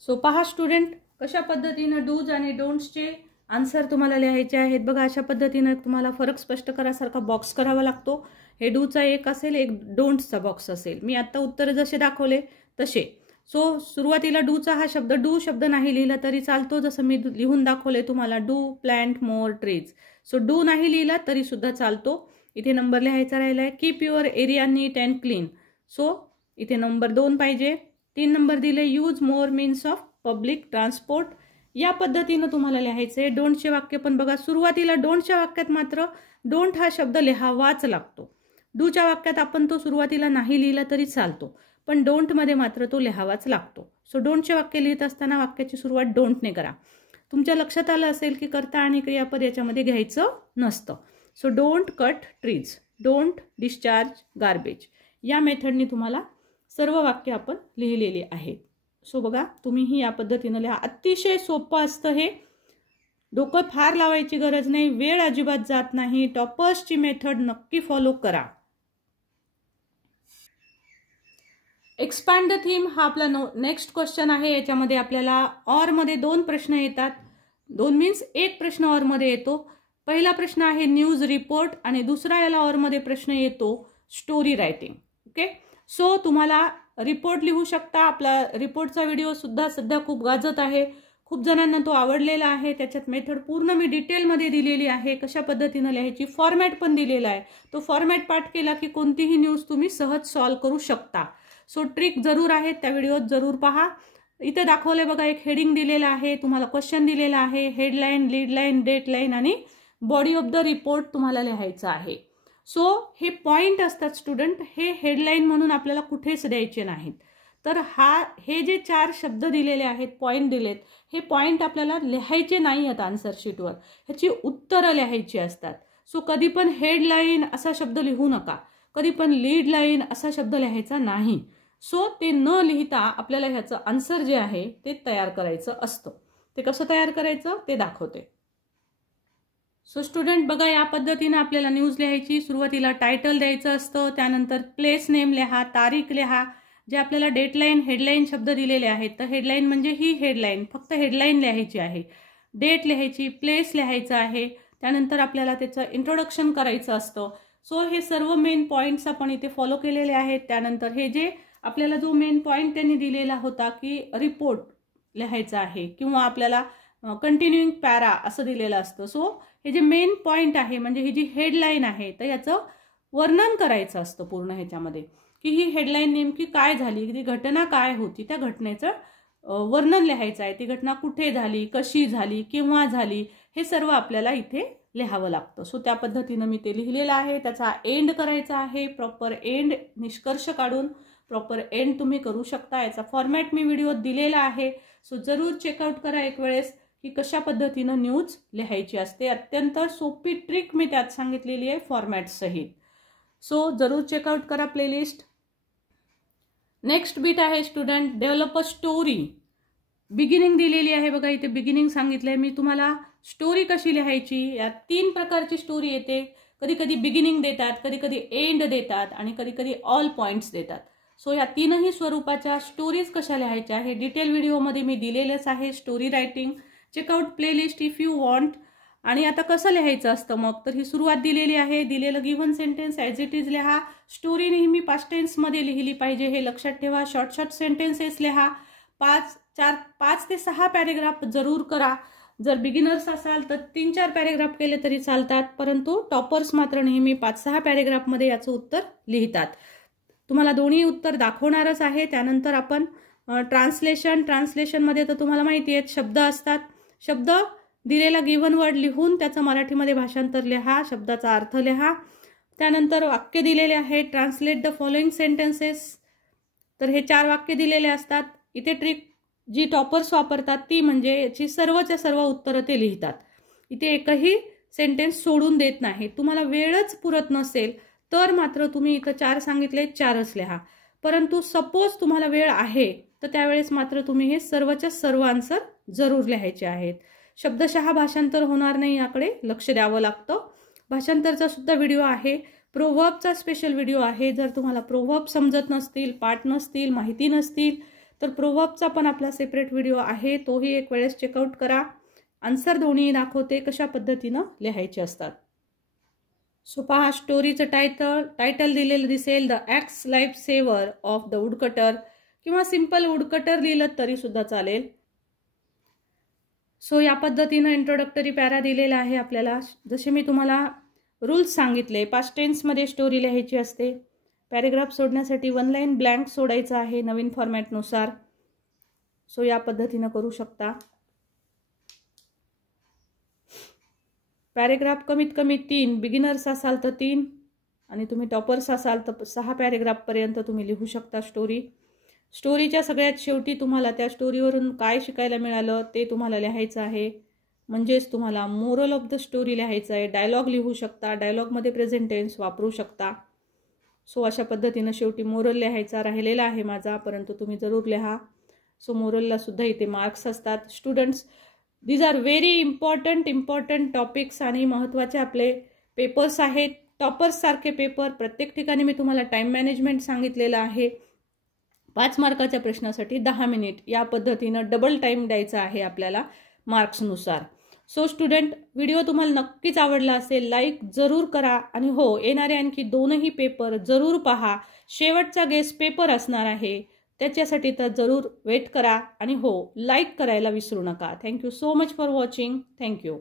सो पहा स्टुडंट, कशा पद्धतीनं डूज आणि डोंट्सचे आन्सर तुम्हाला लिहायचे आहेत. बघा अशा पद्धतीनं तुम्हाला फरक स्पष्ट करासारखा बॉक्स करावा लागतो. हे डूचा एक असेल, एक डोंट्सचा बॉक्स असेल. मी आता उत्तर जसे दाखवले तसे. सो सुरुवातीला डूचा हा शब्द, डू शब्द नाही लिहिला तरी चालतो, जसं मी लिहून दाखवले तुम्हाला, do plant more trees. So do नाही लिहिला तरी सुद्धा चालतो. इथे नंबर लिहायचा राहिला आहे, keep your area neat and clean. So इथे नंबर 2 पाहिजे. 3 नंबर दिले, use more means of public transport. या पद्धतीनं तुम्हाला लिहायचे. डोंटचे वाक्य पण बघा, सुरुवातीला डोंटच्या वाक्यात मात्र डोंट हा शब्द लिहावाच लागतो. डूच्या वाक्यात आपण तो सुरुवातीला नाही लिहिला तरी चालतो, पण डोंटमध्ये मात्र तो लिहावाच लागतो. सो डोंटचे वाक्य लिहित असताना वाक्याची सुरुवात डोंटने करा. तुमच्या लक्षात आलं असेल की कर्ता आणि क्रियापद याच्यामध्ये घ्यायचं नसतं. So don't cut trees, don't discharge garbage, या मेथडनी तुम्हाला सर्व वाक्य आपण लिहिलेली आहेत. सो बघा तुम्हीही या पद्धतीनं लिहा. अतिशय सोपं असतं हे, डोकं फार लावायची गरज नाही, वेळ अजिबात जात नाही. टॉपर्सची मेथड नक्की फॉलो करा. एक्सपॅन्ड द थीम हा आपला नेक्स्ट क्वेश्चन आहे. याच्यामध्ये आपल्याला ऑर मध्ये 2 प्रश्न येतात. 2 मीन्स 1 प्रश्न ऑर मध्ये येतो. पहिला प्रश्न आहे न्यूज रिपोर्ट आणि दुसरा याला ऑर मध्ये प्रश्न येतो स्टोरी रायटिंग. ओके, सो तुम्हाला रिपोर्ट लिहू शकता. आपला रिपोर्टचा व्हिडिओ सुद्धा सध्या खूप गाजत आहे, खूप जणांना तो आवडलेला आहे. त्याच्यात मेथड पूर्ण मी डिटेलमध्ये दिलेली आहे, कशा पद्धतीनं लिहायची, फॉर्मॅट पण दिलेला आहे. तो फॉर्मॅट पाठ केला की कोणतीही न्यूज तुम्ही सहज सॉल्व्ह करू शकता. सो ट्रिक जरूर आहेत, त्या व्हिडिओत जरूर पहा. इथे दाखवले बघा, एक हेडिंग दिलेला आहे, तुम्हाला क्वेश्चन दिलेला आहे, headline, lead line, date line आणि बॉडी ऑफ द रिपोर्ट तुम्हाला लिहायचं आहे. सो हे पॉइंट असतात स्टुडंट, हे हेडलाईन म्हणून आपल्याला कुठेच द्यायचे नाहीत. तर हे जे 4 शब्द दिलेले आहेत, पॉइंट दिलेत, हे पॉइंट आपल्याला लिहायचे नाही आहेत आन्सर शीटवर, ह्याची उत्तरं लिहायची असतात. सो कधी पण हेडलाईन असा शब्द लिहू नका, कधी पण लीड लाईन असा शब्द लिहायचा नाही. सो ते न लिहिता आपल्याला ह्याचं आन्सर जे आहे ते तयार करायचं असतं. ते कसं तयार करायचं ते दाखवते. सो स्टुडंट बघा, या पद्धतीने आपल्याला न्यूज लिहायची. सुरुवातीला टायटल द्यायचं असतं, त्यानंतर प्लेस नेम लिहा, तारीख लिहा. जे आपल्याला डेटलाईन, हेडलाईन शब्द दिलेले आहेत, तर हेडलाईन म्हणजे ही हेडलाईन, फक्त हेडलाईन लिहायची आहे. डेट लिहायची, प्लेस लिहायचं आहे, त्यानंतर आपल्याला त्याचं इंट्रोडक्शन करायचं असतं. सो हे सर्व मेन पॉइंट्स आपण इथे फॉलो केलेले आहेत. त्यानंतर हे जे आपल्याला जो मेन पॉइंट त्यांनी दिलेला होता की रिपोर्ट लिहायचा आहे किंवा आपल्याला कंटिन्युइंग पॅरा असं दिलेलं असतं. सो हे जे मेन पॉइंट आहे म्हणजे ही जी हेडलाईन आहे तर याचं वर्णन करायचं असतं पूर्ण ह्याच्यामध्ये, की ही हेडलाईन नेमकी काय झाली, ती घटना काय होती, त्या घटनेचं वर्णन लिहायचं आहे, ती घटना कुठे झाली, कशी झाली, केव्हा झाली, हे सर्व आपल्याला इथे लिहावं लागतं. सो त्या पद्धतीनं मी ते लिहिलेलं आहे. त्याचा एंड करायचा आहे, प्रॉपर एंड, निष्कर्ष काढून प्रॉपर एंड तुम्ही करू शकता. याचा फॉर्मॅट मी व्हिडिओत दिलेला आहे. सो जरूर चेकआउट करा एक वेळेस की कशा पद्धतीनं न्यूज लिहायची असते. अत्यंत सोपी ट्रिक मी त्यात सांगितलेली आहे फॉर्मॅट सहित. सो जरूर चेकआउट करा प्लेलिस्ट. नेक्स्ट बीट आहे student, develop a story. Beginning दिलेली आहे बघा, इथे बिगिनिंग सांगितलंय मी तुम्हाला. स्टोरी कशी लिहायची, या 3 प्रकारची स्टोरी येते. कधी कधी बिगिनिंग देतात, कधी कधी एंड देतात आणि कधी कधी ऑल पॉइंट्स देतात. सो या 3ही स्वरूपाच्या स्टोरीज कशा लिहायच्या हे डिटेल व्हिडिओमध्ये मी दिलेलंच आहे. Story writing, check out playlist if you want. आणि आता कसं लिहायचं असतं मग, तर ही सुरुवात दिलेली आहे. दिलेलं given sentence as it is लिहा. स्टोरी नेहमी पास्ट टेन्समध्ये लिहिली पाहिजे, हे लक्षात ठेवा. शॉर्ट सेंटेन्सेस लिहा. 5 ते 6 पॅरेग्राफ जरूर करा. जर बिगिनर्स असाल तर 3-4 पॅरेग्राफ केले तरी चालतात, परंतु टॉपर्स मात्र नेहमी 5-6 पॅरेग्राफमध्ये याचं उत्तर लिहितात. तुम्हाला दोन्ही उत्तर दाखवणारच आहे. त्यानंतर आपण ट्रान्सलेशनमध्ये तर तुम्हाला माहिती आहे शब्द असतात. शब्द दिलेला गिव्हन वर्ड लिहून त्याचं मराठीमध्ये भाषांतर लिहा, शब्दाचा अर्थ लिहा. त्यानंतर वाक्य दिलेले आहे, ट्रान्सलेट द फॉलोइंग सेंटेन्सेस. तर हे 4 वाक्य दिलेले असतात. इथे ट्रिक जी टॉपर्स वापरतात ती म्हणजे याची सर्वच्या सर्व उत्तरं ते लिहितात. इथे एकही सेंटेन्स सोडून देत नाही. तुम्हाला वेळच पुरत नसेल तर मात्र तुम्ही इथं 4 सांगितले 4च लिहा. परंतु सपोज तुम्हाला वेळ आहे तर त्यावेळेस मात्र तुम्ही हे सर्वच्या सर्व आन्सर जरूर लिहायचे आहेत. शब्दशः भाषांतर होणार नाही, याकडे लक्ष द्यावं लागतं. भाषांतरचा सुद्धा व्हिडिओ आहे, प्रोव्हर्बचा स्पेशल व्हिडिओ आहे. जर तुम्हाला प्रोव्हर्ब समजत नसतील, पाठ नसतील, माहिती नसतील तर प्रोव्हर्बचा पण आपला सेपरेट व्हिडिओ आहे, तोही एक वेळेस चेकआउट करा. आन्सर दोन्ही दाखवते कशा पद्धतीनं लिहायचे असतात. सो पहा, स्टोरीचं टायटल दिलेलं दिसेल, the axe life saver of the woodcutter, किंवा सिंपल वुडकटर लिहिलं तरी सुद्धा चालेल. सो या पद्धतीनं इंट्रोडक्टरी पॅरा दिलेला आहे आपल्याला. जसे मी तुम्हाला रूल्स सांगितले, पास्ट टेन्समध्ये स्टोरी लिहायची असते. पॅरेग्राफ सोडण्यासाठी 1 लाईन ब्लँक सोडायचं आहे नवीन फॉर्मॅटनुसार. सो या पद्धतीनं करू शकता. पॅरेग्राफ कमीत कमी 3, बिगिनर्स असाल तर 3 आणि तुम्ही टॉपर्स असाल तर 6 पॅरेग्राफपर्यंत तुम्ही लिहू शकता स्टोरी. स्टोरीच्या सगळ्यात शेवटी तुम्हाला त्या स्टोरीवरून काय शिकायला मिळालं ते तुम्हाला लिहायचं आहे. म्हणजेच तुम्हाला मोरल ऑफ द स्टोरी लिहायचं आहे. डायलॉग लिहू शकता, डायलॉगमध्ये प्रेझेंट टेन्स वापरू शकता. सो अशा पद्धतीनं शेवटी मोरल लिहायचा राहिलेला आहे माझा, परंतु तुम्ही जरूर लिहा. सो मोरलला सुद्धा इथे मार्क्स असतात. Students, these are very important topics आणि महत्त्वाचे आपले पेपर्स आहेत. टॉपर्स सारखे पेपर प्रत्येक ठिकाणी मी तुम्हाला टाइम मॅनेजमेंट सांगितलेलं आहे. 5 मार्काच्या प्रश्नासाठी 10 मिनिट या पद्धतीनं डबल टाइम द्यायचा आहे आपल्याला मार्क्सनुसार. सो स्टुडंट, व्हिडिओ तुम्हाला नक्कीच आवडला असेल, लाईक जरूर करा. आणि हो, येणारे आणखी 2ही पेपर जरूर पहा. शेवटचा गेस्ट पेपर असणार आहे, त्याच्यासाठी तर जरूर वेट करा. आणि हो, लाईक करायला विसरू नका. Thank you so much for watching. Thank you.